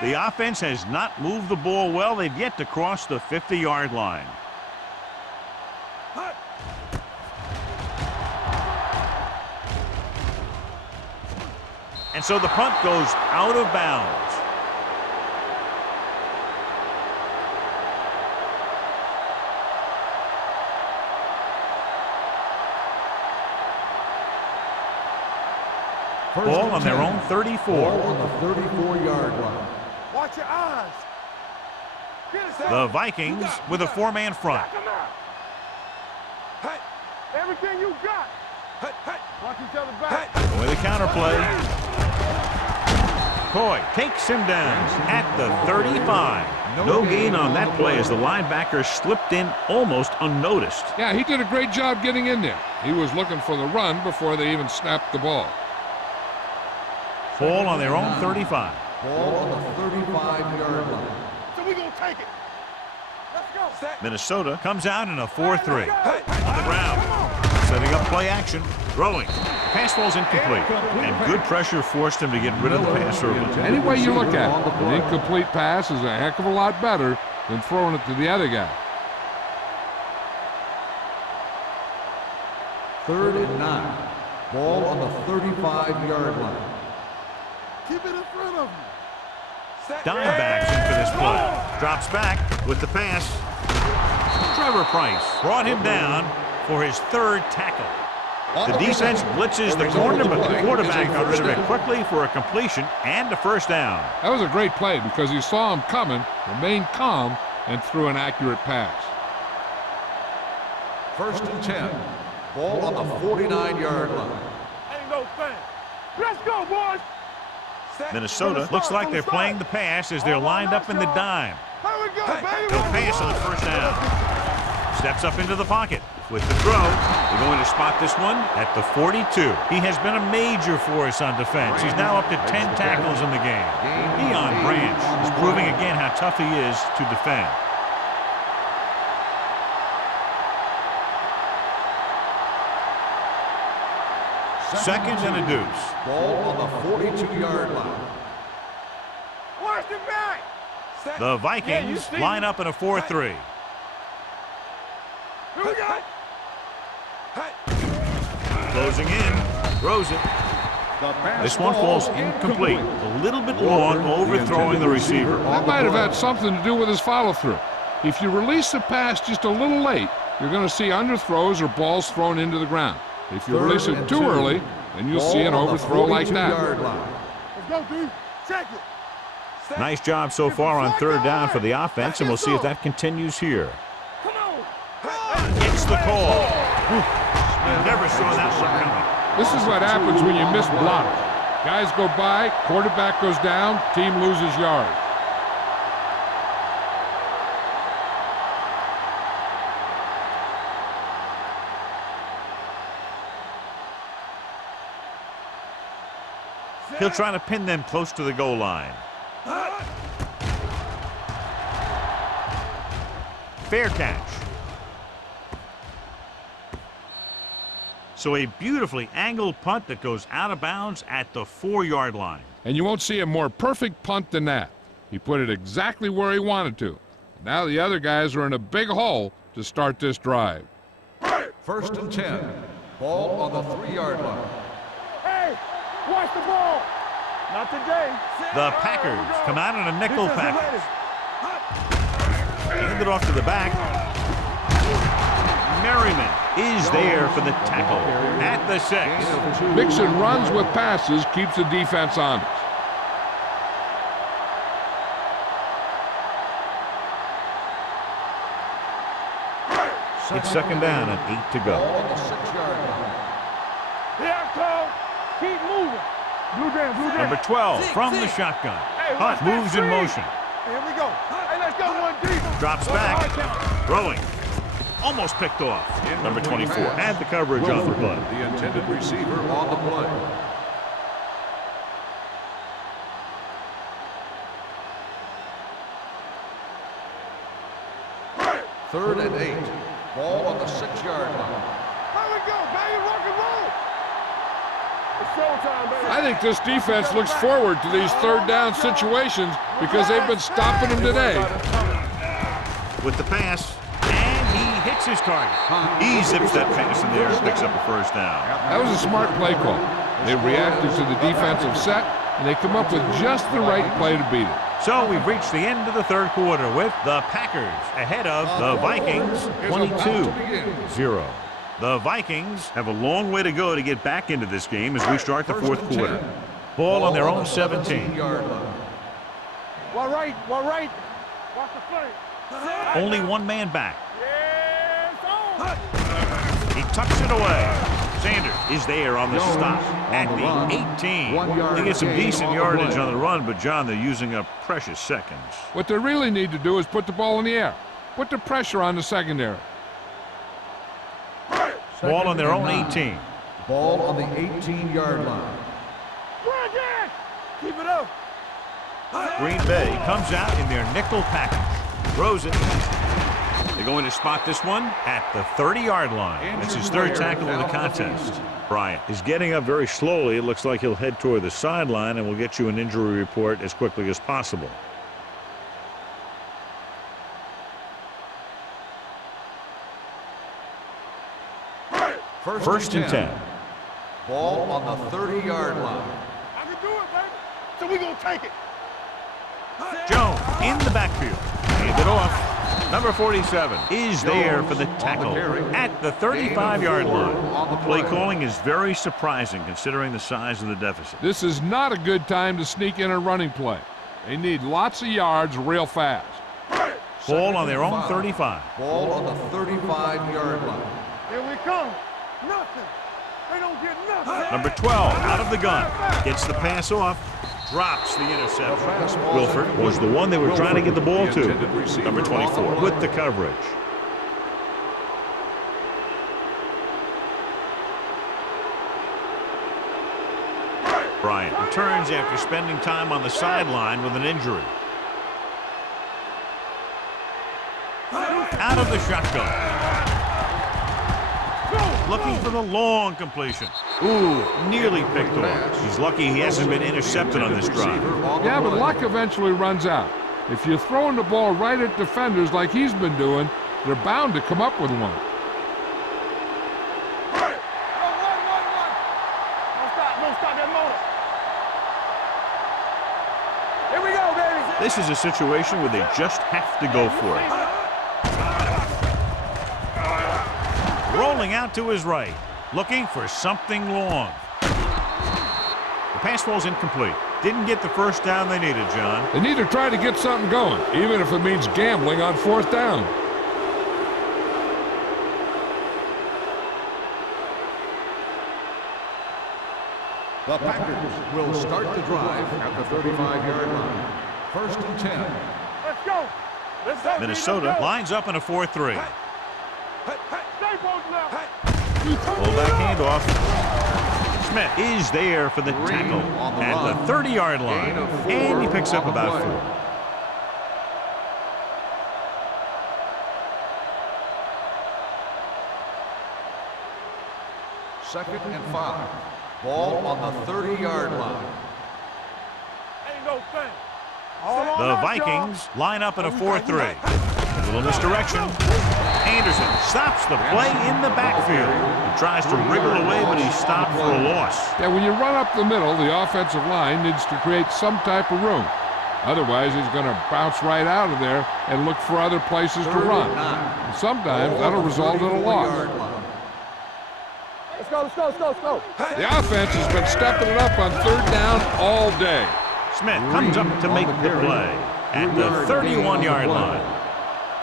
The offense has not moved the ball well. They've yet to cross the 50-yard line. And so the punt goes out of bounds. Ball on their own 34. Ball on the 34-yard line. Watch your eyes. The Vikings with a 4-man front. Come out. Everything you got. Watch each other back. With a counterplay. Coy takes him down at the 35. No gain on that play as the linebacker slipped in almost unnoticed. Yeah, he did a great job getting in there. He was looking for the run before they even snapped the ball. Ball on their own 35. Ball on the 35-yard line. So we gonna take it. Let's go. Minnesota comes out in a 4-3. On the ground, setting up play action. Throwing. Pass falls incomplete. And good pressure forced him to get rid of the pass early. Any way you look at it, an incomplete pass is a heck of a lot better than throwing it to the other guy. 3rd and 9. Ball on the 35-yard line. Keep it in front of you. Diamondbacks in for this play. Drops back with the pass. Trevor Price brought him down for his 3rd tackle. The defense blitzes the corner, but the quarterback got rid of it quickly for a completion and a first down. That was a great play because he saw him coming, remained calm, and threw an accurate pass. 1st and 10. Ball on the 49-yard line. Ain't no thing. Let's go, boys. Minnesota looks like they're playing the pass as they're lined up in the dime. Here we go, baby. They'll pass on the first down. Steps up into the pocket with the throw. They're going to spot this one at the 42. He has been a major force on defense. He's now up to 10 tackles in the game. Deion Branch is proving again how tough he is to defend. Second and a deuce. Ball on the 42-yard line. Watch the back. The Vikings line up in a 4-3. Here we go. Closing in, throws it. This one falls incomplete. A little bit long, overthrowing the receiver. That might have had something to do with his follow-through. If you release the pass just a little late, you're going to see underthrows or balls thrown into the ground. If you release it too early, then you'll see an overthrow like that. Let's go, D. Check it. Nice job so far on 3rd down for the offense, and we'll see if that continues here. Come on. It's the call. You never saw that one coming. This is what happens when you miss block. Guys go by, quarterback goes down, team loses yards. He'll try to pin them close to the goal line. Fair catch. So a beautifully angled punt that goes out of bounds at the 4-yard line. And you won't see a more perfect punt than that. He put it exactly where he wanted to. Now the other guys are in a big hole to start this drive. 1st and 10. Ball on the 3-yard line. Hey, watch the ball. Not today. The Packers come out in a nickel package. Hand it off to the back. Merriman is there for the tackle at the 6. Mixing runs with passes keeps the defense honest. It's 2nd down and 8 to go. Ball on the 6-yard line. Here I come. Keep moving. Blue jam. Number 12 from the shotgun. Hunt moves in motion. Here we go. Hey, let's go, 1 deep. Drops back. Throwing. Almost picked off. Number 24 had the coverage on the play. The intended receiver on the play. Third and 8. Ball on the 6-yard line. Here we go, baby. Rock and roll. It's showtime, baby. I think this defense looks forward to these 3rd down situations because they've been stopping them today. With the pass, and he hits his target. He zips that pass in there and picks up a first down. That was a smart play call. They reacted to the defensive set, and they come up with just the right play to beat it. So we've reached the end of the 3rd quarter with the Packers ahead of the Vikings 22-0. The Vikings have a long way to go to get back into this game as we start the 4th quarter. Ball on their own 17. One right. Watch the flank. Only one man back. Yes, He tucks it away. Sanders is there on the stop at the 18. They get some decent yardage on the run, but, John, they're using up precious seconds. What they really need to do is put the ball in the air. Put the pressure on the secondary. Ball on their own 18. Ball on the 18-yard line. keep it up. Green Bay comes out in their nickel package. Throws it. They're going to spot this one at the 30-yard line. That's his third tackle of the contest. Bryant is getting up very slowly. It looks like he'll head toward the sideline, and we'll get you an injury report as quickly as possible. First and 10. Ball on the 30-yard line. I can do it, baby. So we gonna take it. Jones in the backfield. Hand it off. Number 47 is there for the tackle at the 35-yard line. The play calling is very surprising considering the size of the deficit. This is not a good time to sneak in a running play. They need lots of yards real fast. Ball on their own 35. Ball on the 35-yard line. Here we come. Nothing. They don't get nothing. Number 12 out of the gun. Gets the pass off. Drops the interception. Wilford was the one they were trying to get the ball to. Number 24 with the coverage. Bryant returns after spending time on the sideline with an injury. Out of the shotgun. Looking for the long completion. Ooh, nearly picked off. He's lucky he hasn't been intercepted on this drive. Yeah, but luck eventually runs out. If you're throwing the ball right at defenders like he's been doing, they're bound to come up with one. Don't stop that motor. Here we go, baby. This is a situation where they just have to go for it. Rolling out to his right, looking for something long. The pass falls incomplete. Didn't get the first down they needed, John. They need to try to get something going, even if it means gambling on fourth down. The Packers will start the drive at the 35-yard line. First and 10. Let's go. Let's go. Minnesota lines up in a 4-3. Stay both now. Fullback handoff. Smith is there for the tackle at the 30-yard line. And he picks up about 4. Second and 5. Ball on the 30-yard line. Ain't no thing. The Vikings line up in a 4-3. A little misdirection. Anderson stops the play in the backfield. He tries to wriggle away, but he's stopped for a loss. Yeah, when you run up the middle, the offensive line needs to create some type of room. Otherwise, he's going to bounce right out of there and look for other places to run. And sometimes that'll result in a loss. Let's go, let's go, let's go, let's go. The offense has been stepping it up on third down all day. Smith comes up to make the play at the 31-yard line.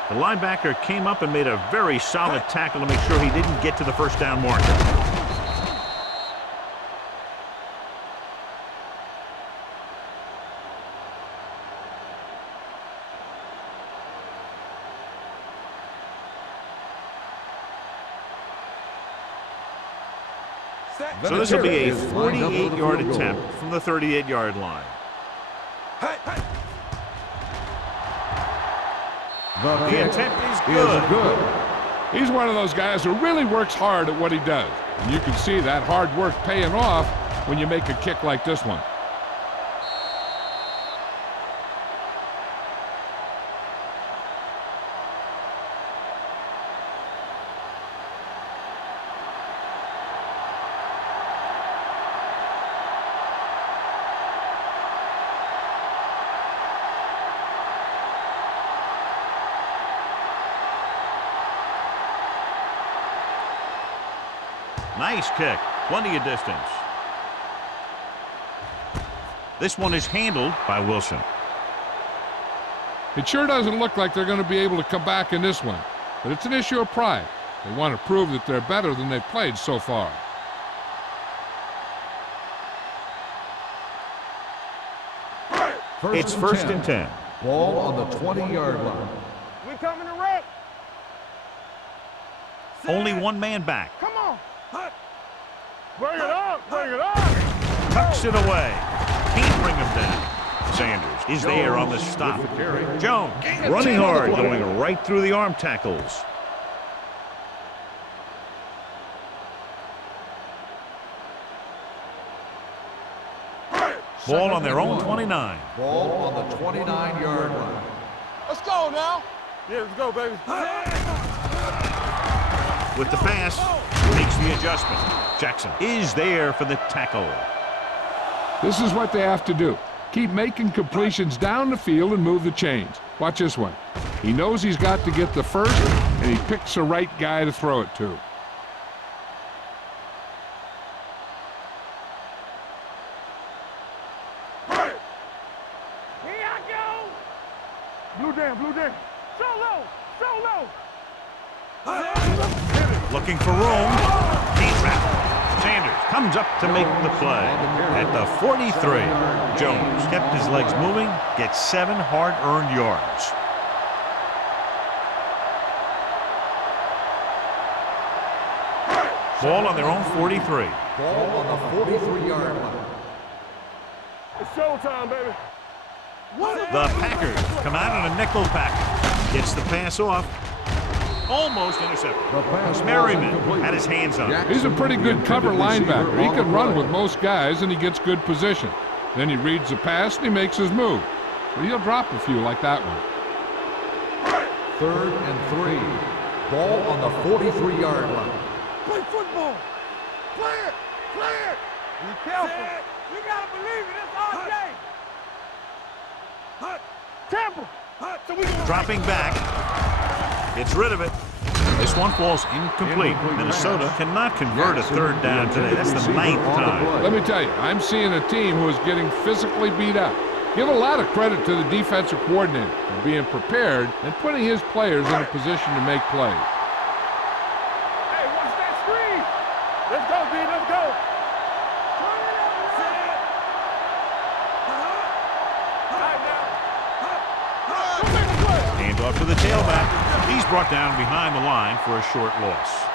The linebacker came up and made a very solid tackle to make sure he didn't get to the first down marker. So this will be a 48-yard attempt from the 38-yard line. The attempt is good. He's one of those guys who really works hard at what he does. And you can see that hard work paying off when you make a kick like this one. Nice kick. Plenty of distance. This one is handled by Wilson. It sure doesn't look like they're going to be able to come back in this one, but it's an issue of pride. They want to prove that they're better than they've played so far. It's first and 10. Ball on the 20-yard line. We coming to wreck. Only one man back. Come on. Bring it up, bring it up. Tucks it away. Can't bring him down. Sanders is there on the stop. Jones running hard, going right through the arm tackles. Ball on their own 29. Ball on the 29-yard line. Let's go now. Yeah, let's go, baby. With the pass, makes the adjustment. Jackson is there for the tackle. This is what they have to do. Keep making completions down the field and move the chains. Watch this one. He knows he's got to get the first, and he picks the right guy to throw it to. Blue down. Solo. Looking for room. Can't wrap. Sanders comes up to make the play. At the 43, Jones kept his legs moving, gets 7 hard-earned yards. Ball on their own 43. Ball on the 43-yard line. It's showtime, baby. The Packers come out on a nickel pack. Gets the pass off. Almost intercepted. Merriman had his hands on it. He's a pretty good cover linebacker. He can run with most guys, and he gets good position. Then he reads the pass, and he makes his move. But he'll drop a few like that one. 3rd and 3. Ball on the 43-yard line. Play football. Clear. Be careful. You got to believe it. It's our game. Tampa. Dropping back. Gets rid of it. This one falls incomplete. Minnesota cannot convert a 3rd down today. That's the 9th time. Let me tell you, I'm seeing a team who is getting physically beat up. Give a lot of credit to the defensive coordinator for being prepared and putting his players in a position to make plays. Hey, watch that screen. Let's go, B. Let's go. Turn it up, man. All right, now. Go make a play. Hand off to the tailback. He's brought down behind the line for a short loss.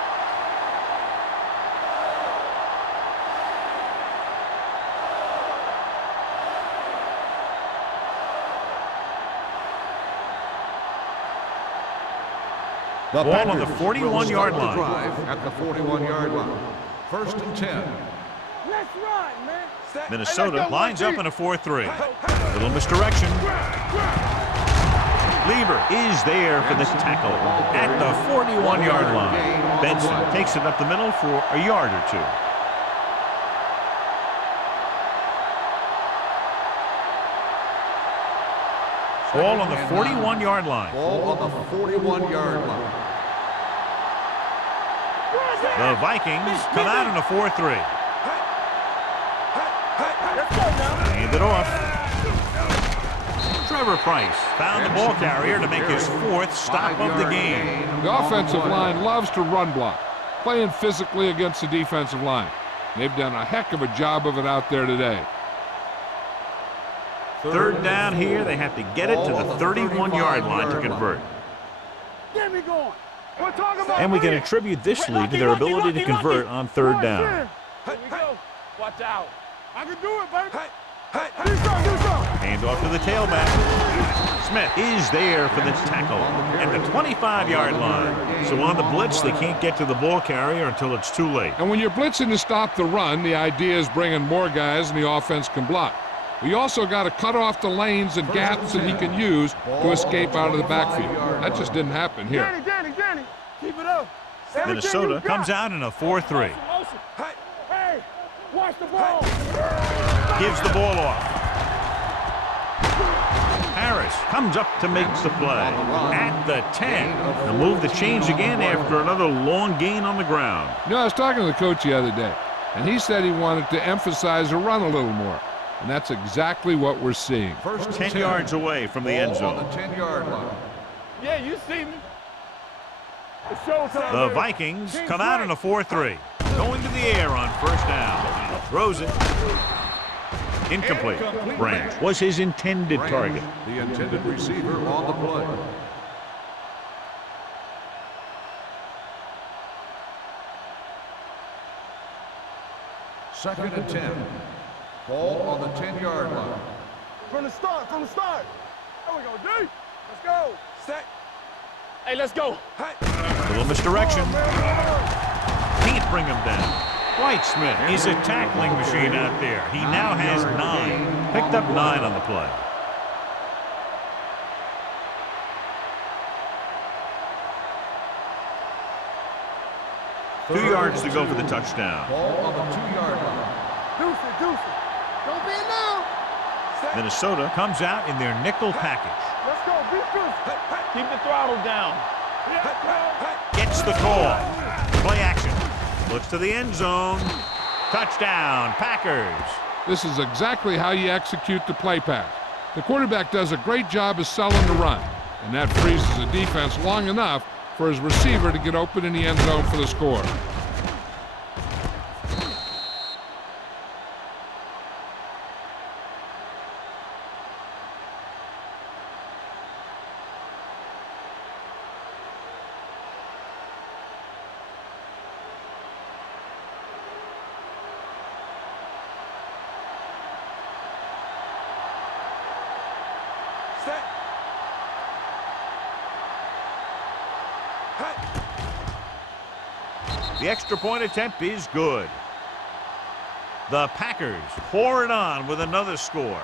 The Ball on the Packers 41-yard will start the line. drive at the 41-yard line. 1st and 10. Let's run, man. Minnesota lines up in a 4-3. Little misdirection. Lieber is there for the tackle at the 41-yard line. Benson takes it up the middle for a yard or 2. Ball on the 41-yard line. Ball on the 41-yard line. The Vikings come out in a 4-3. Hand it off. Trevor Price found the ball carrier to make his 4th stop of the game. The offensive line loves to run block, playing physically against the defensive line. They've done a heck of a job of it out there today. 3rd down here. They have to get it to the 31-yard line to convert. Get me going. We're talking about And we can attribute this lead to their ability to convert on 3rd down. Here we go. Watch out. I can do it, baby. Do something. Hand off to the tailback. Smith is there for the tackle at the 25-yard line. So on the blitz, they can't get to the ball carrier until it's too late. And when you're blitzing to stop the run, the idea is bringing more guys and the offense can block. We also got to cut off the lanes and gaps that he can use to escape out of the backfield. That just didn't happen here. Danny. Keep it up. Minnesota comes out in a 4-3. Hey, watch the ball. Gives the ball off. Harris comes up to make the play at the 10. They'll move the chains again after another long gain on the ground. You know, I was talking to the coach the other day, and he said he wanted to emphasize the run a little more. And that's exactly what we're seeing. 10 yards away from the end zone. On the 10-yard line. Yeah, you see me. It's showtime. The Vikings come out in a 4-3. Going to the air on 1st down. Throws it. Incomplete. Branch was his intended target. The intended receiver on the play. Second and 10. Ball on the 10-yard line. From the start, from the start. There we go, D. Let's go. Set. Hey, let's go. Hey. Little misdirection. Can't bring him down. Whitesmith is a tackling machine out there. He now has 9. Picked up 9 on the play. Two yards to go for the touchdown. Ball on the 2-yard line. Deuce it, deuce it. Don't be in now. Minnesota comes out in their nickel package. Let's go, beat Deuce. Keep the throttle down. Gets the call. Play action. Looks to the end zone. Touchdown, Packers. This is exactly how you execute the play pass. The quarterback does a great job of selling the run, and that freezes the defense long enough for his receiver to get open in the end zone for the score. The extra point attempt is good. The Packers pour it on with another score.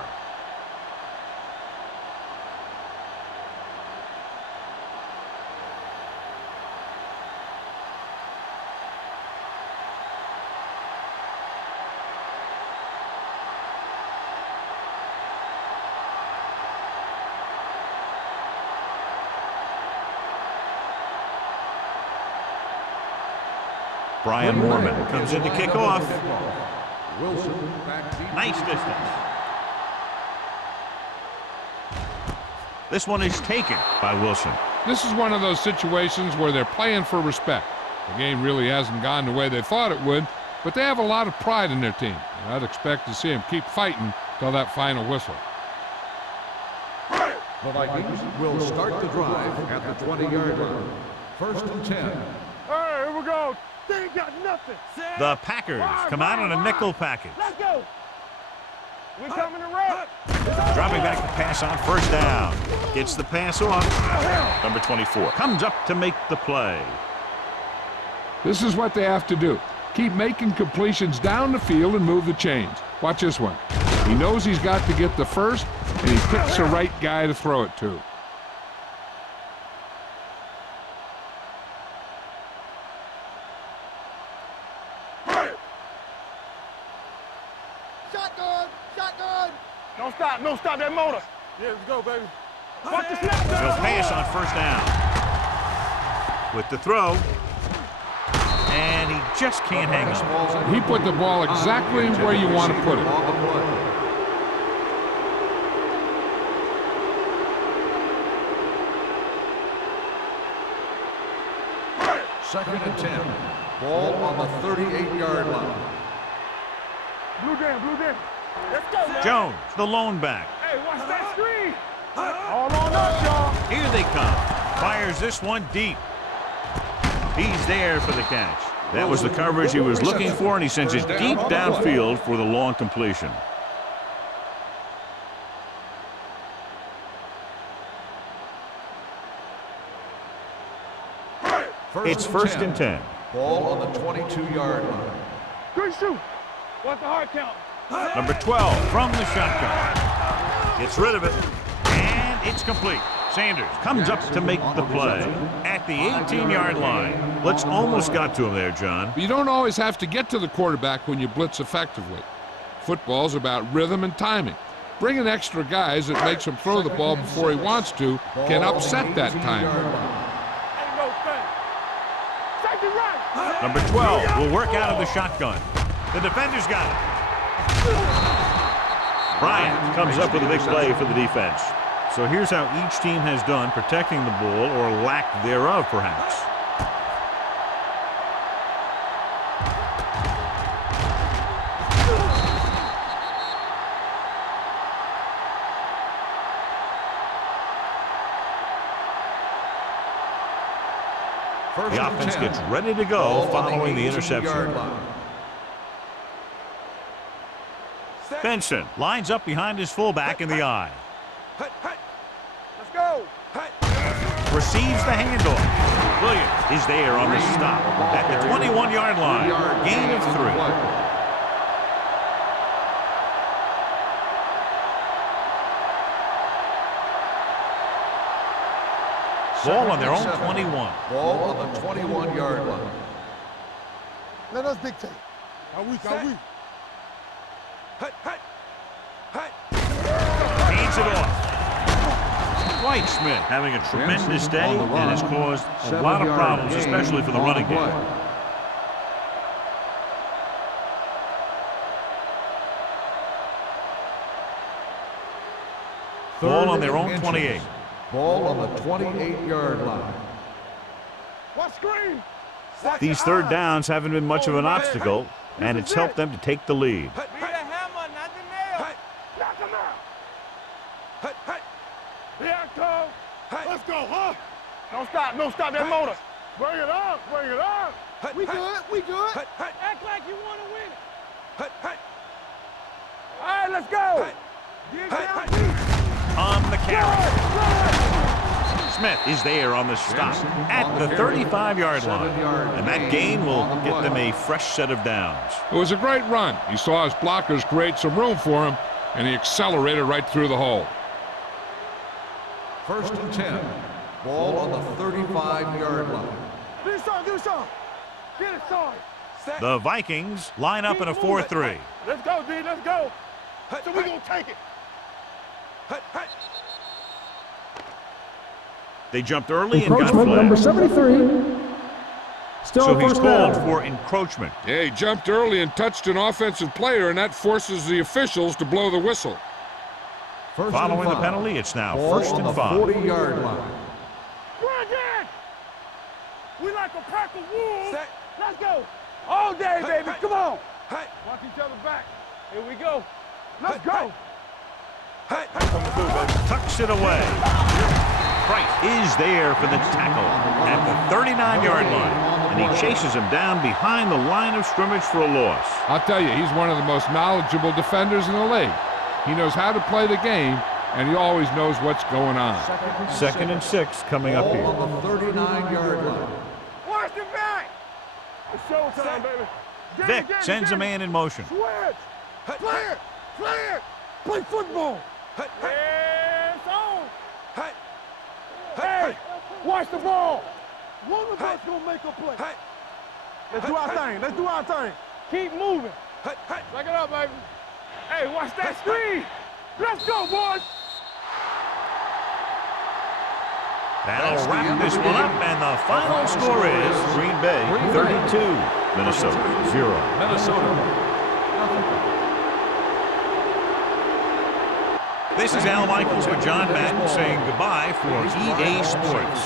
Brian Moorman comes in to kick off. Wilson back deep. Nice distance. This one is taken by Wilson. This is one of those situations where they're playing for respect. The game really hasn't gone the way they thought it would, but they have a lot of pride in their team. And I'd expect to see them keep fighting till that final whistle. The Vikings will start the drive at the 20-yard line. 1st and 10. Hey, here we go. They ain't got nothing. The Packers come out on a nickel package. Let's go. We coming to wreck. Dropping back the pass on 1st down. Gets the pass off. Number 24 comes up to make the play. This is what they have to do. Keep making completions down the field and move the chains. Watch this one. He knows he's got to get the first, and he picks the right guy to throw it to. Don't stop that motor. Yeah, let's go, baby. Watch the snap. He'll pass on 1st down. With the throw. And he just can't hang on. He put the ball exactly where you want to put it. 2nd and 10. Ball on the 38-yard line. Blue down. Let's go, man. Jones, the lone back. Hey, watch that screen. All on us, y'all. Here they come. Fires this one deep. He's there for the catch. That was the coverage he was looking for, and he sends it deep downfield for the long completion. It's 1st and 10. Ball on the 22-yard line. Good shoot. What's the hard count? Number 12 from the shotgun. Gets rid of it, and it's complete. Sanders comes up to make the play at the 18-yard line. Blitz almost got to him there, John. But you don't always have to get to the quarterback when you blitz effectively. Football's about rhythm and timing. Bringing extra guys that makes him throw the ball before he wants to can upset that timing. Ain't no thing. Safety right. Number 12 will work out of the shotgun. The defender's got it. Bryant comes up with a big play for the defense. So here's how each team has done protecting the ball, or lack thereof, perhaps. The offense gets ready to go following the interception. Benson lines up behind his fullback in the eye. Let's go. Receives the handoff. Williams is there on the stop at the 21-yard line. Gain of 3. Ball on their own 21. Ball on the 21-yard line. Let us dictate. Are we? Feeds it off. White Smith having a tremendous day and has caused a lot of problems, especially for the running game. Ball on their own 28. Ball on the 28-yard line. What screen? These third downs haven't been much of an obstacle, and it's helped them to take the lead. Be the hammer, not the nail. Knock him out. Here I come. Let's go, huh? Don't stop that motor. Bring it up. We good. Act like you want to win it. All right, let's go. Get down deep. On the carry. Smith is there on the stop at the 35-yard line. And that gain will get them a fresh set of downs. It was a great run. He saw his blockers create some room for him, and he accelerated right through the hole. 1st and 10. Ball on the 35-yard line. Do something. Get it started. The Vikings line up in a 4-3. Let's go, D. Let's go. So we're going to take it. They jumped early and got Encroachment number flagged. 73. Still So he's first called down. for encroachment. Yeah, he jumped early and touched an offensive player, and that forces the officials to blow the whistle. Following the penalty, it's now Ball 1st on and the 5. 40-yard line. Run again. We like a pack of wolves. Let's go. All day, baby. Come on. Watch each other back. Here we go. Let's go. Tucks it away. Price is there for the tackle at the 39-yard line, and he chases him down behind the line of scrimmage for a loss. I'll tell you, he's one of the most knowledgeable defenders in the league. He knows how to play the game, and he always knows what's going on. 2nd and 6 coming up Ball here. on the 39-yard line. Watch the back. It's showtime, baby. Vic sends a man in motion. Switch. Clear. Play football. It's on. Hey, watch the ball. One of us gonna make a play. Let's do our thing. Keep moving. Back it up, baby. Hey, watch that screen. Let's go, boys. That'll wrap this one up, and the final score is Green Bay 32, Minnesota 0. This is Al Michaels with John Madden saying goodbye for EA Sports.